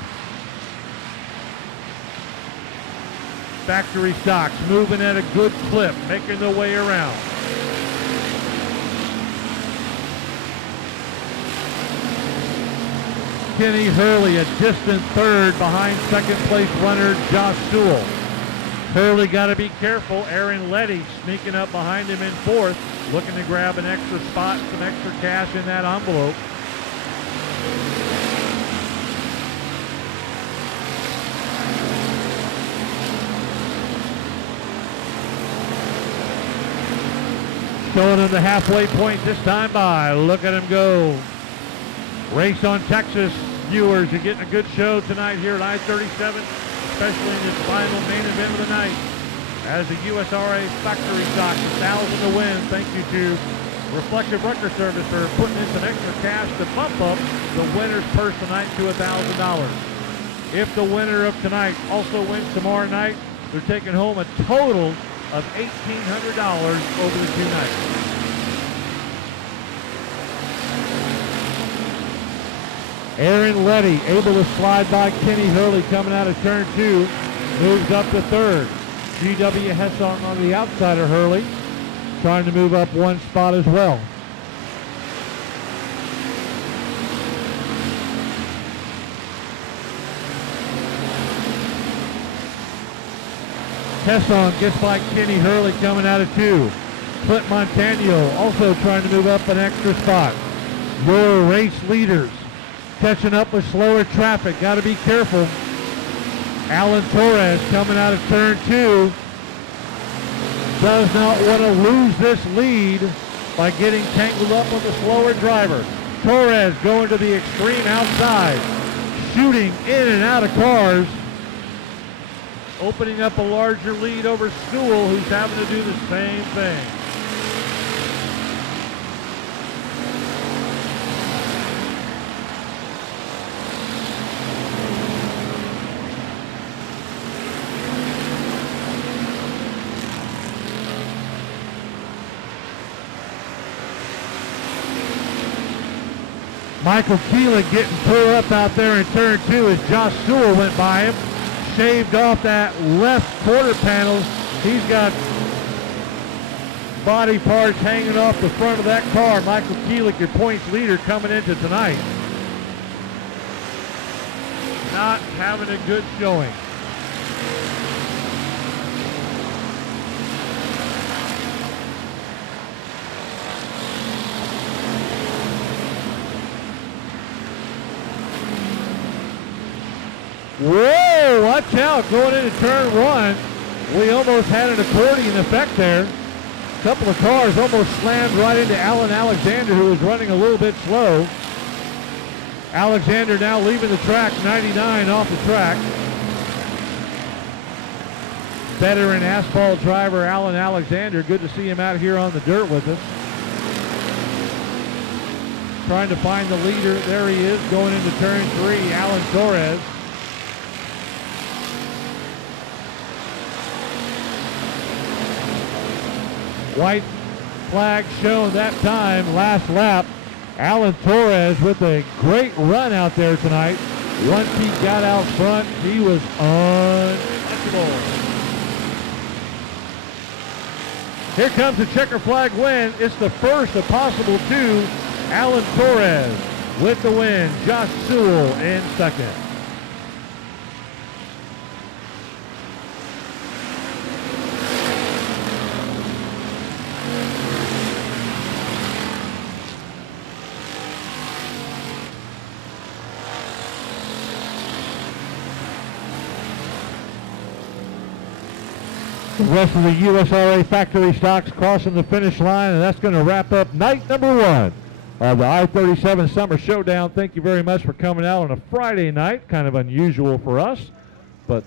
Factory stocks moving at a good clip, making their way around. Kenny Hurley a distant third behind second place runner Josh Sewell. Hurley got to be careful. Aaron Letty sneaking up behind him in fourth, looking to grab an extra spot, some extra cash in that envelope. Going on the halfway point this time by. Look at him go. Race on Texas viewers, you're getting a good show tonight here at I-37, especially in this final main event of the night. As the USRA factory stock, 1,000 to win. Thank you to Reflective Record Service for putting in some extra cash to bump up the winner's purse tonight to $1,000. If the winner of tonight also wins tomorrow night, they're taking home a total of $1,800 over the 2 nights. Aaron Letty able to slide by Kenny Hurley coming out of turn 2. Moves up to third. GW Hesson on the outside of Hurley, trying to move up one spot as well. Hesson gets by Kenny Hurley coming out of 2. Clint Montano also trying to move up an extra spot. Your race leaders catching up with slower traffic. Got to be careful. Alan Torres coming out of turn 2. Does not want to lose this lead by getting tangled up with the slower driver. Torres going to the extreme outside, shooting in and out of cars, opening up a larger lead over Sewell, who's having to do the same thing. Michael Keelan getting pulled up out there in turn 2 as Josh Sewell went by him. Shaved off that left quarter panel. He's got body parts hanging off the front of that car. Michael Keelan, your points leader coming into tonight. Not having a good showing. Whoa, watch out, going into turn one. We almost had an accordion effect there. A couple of cars almost slammed right into Alan Alexander, who was running a little bit slow. Alexander now leaving the track, 99 off the track. Veteran asphalt driver Alan Alexander, good to see him out here on the dirt with us. Trying to find the leader, there he is, going into turn three, Alan Torres. White flag shown that time, last lap. Alan Torres with a great run out there tonight. Once he got out front, he was untouchable. Here comes the checker flag win. It's the first of possible two. Alan Torres with the win. Josh Sewell in second. The rest of the USRA factory stocks crossing the finish line, and that's going to wrap up night number one of the I-37 Summer Showdown. Thank you very much for coming out on a Friday night. Kind of unusual for us, but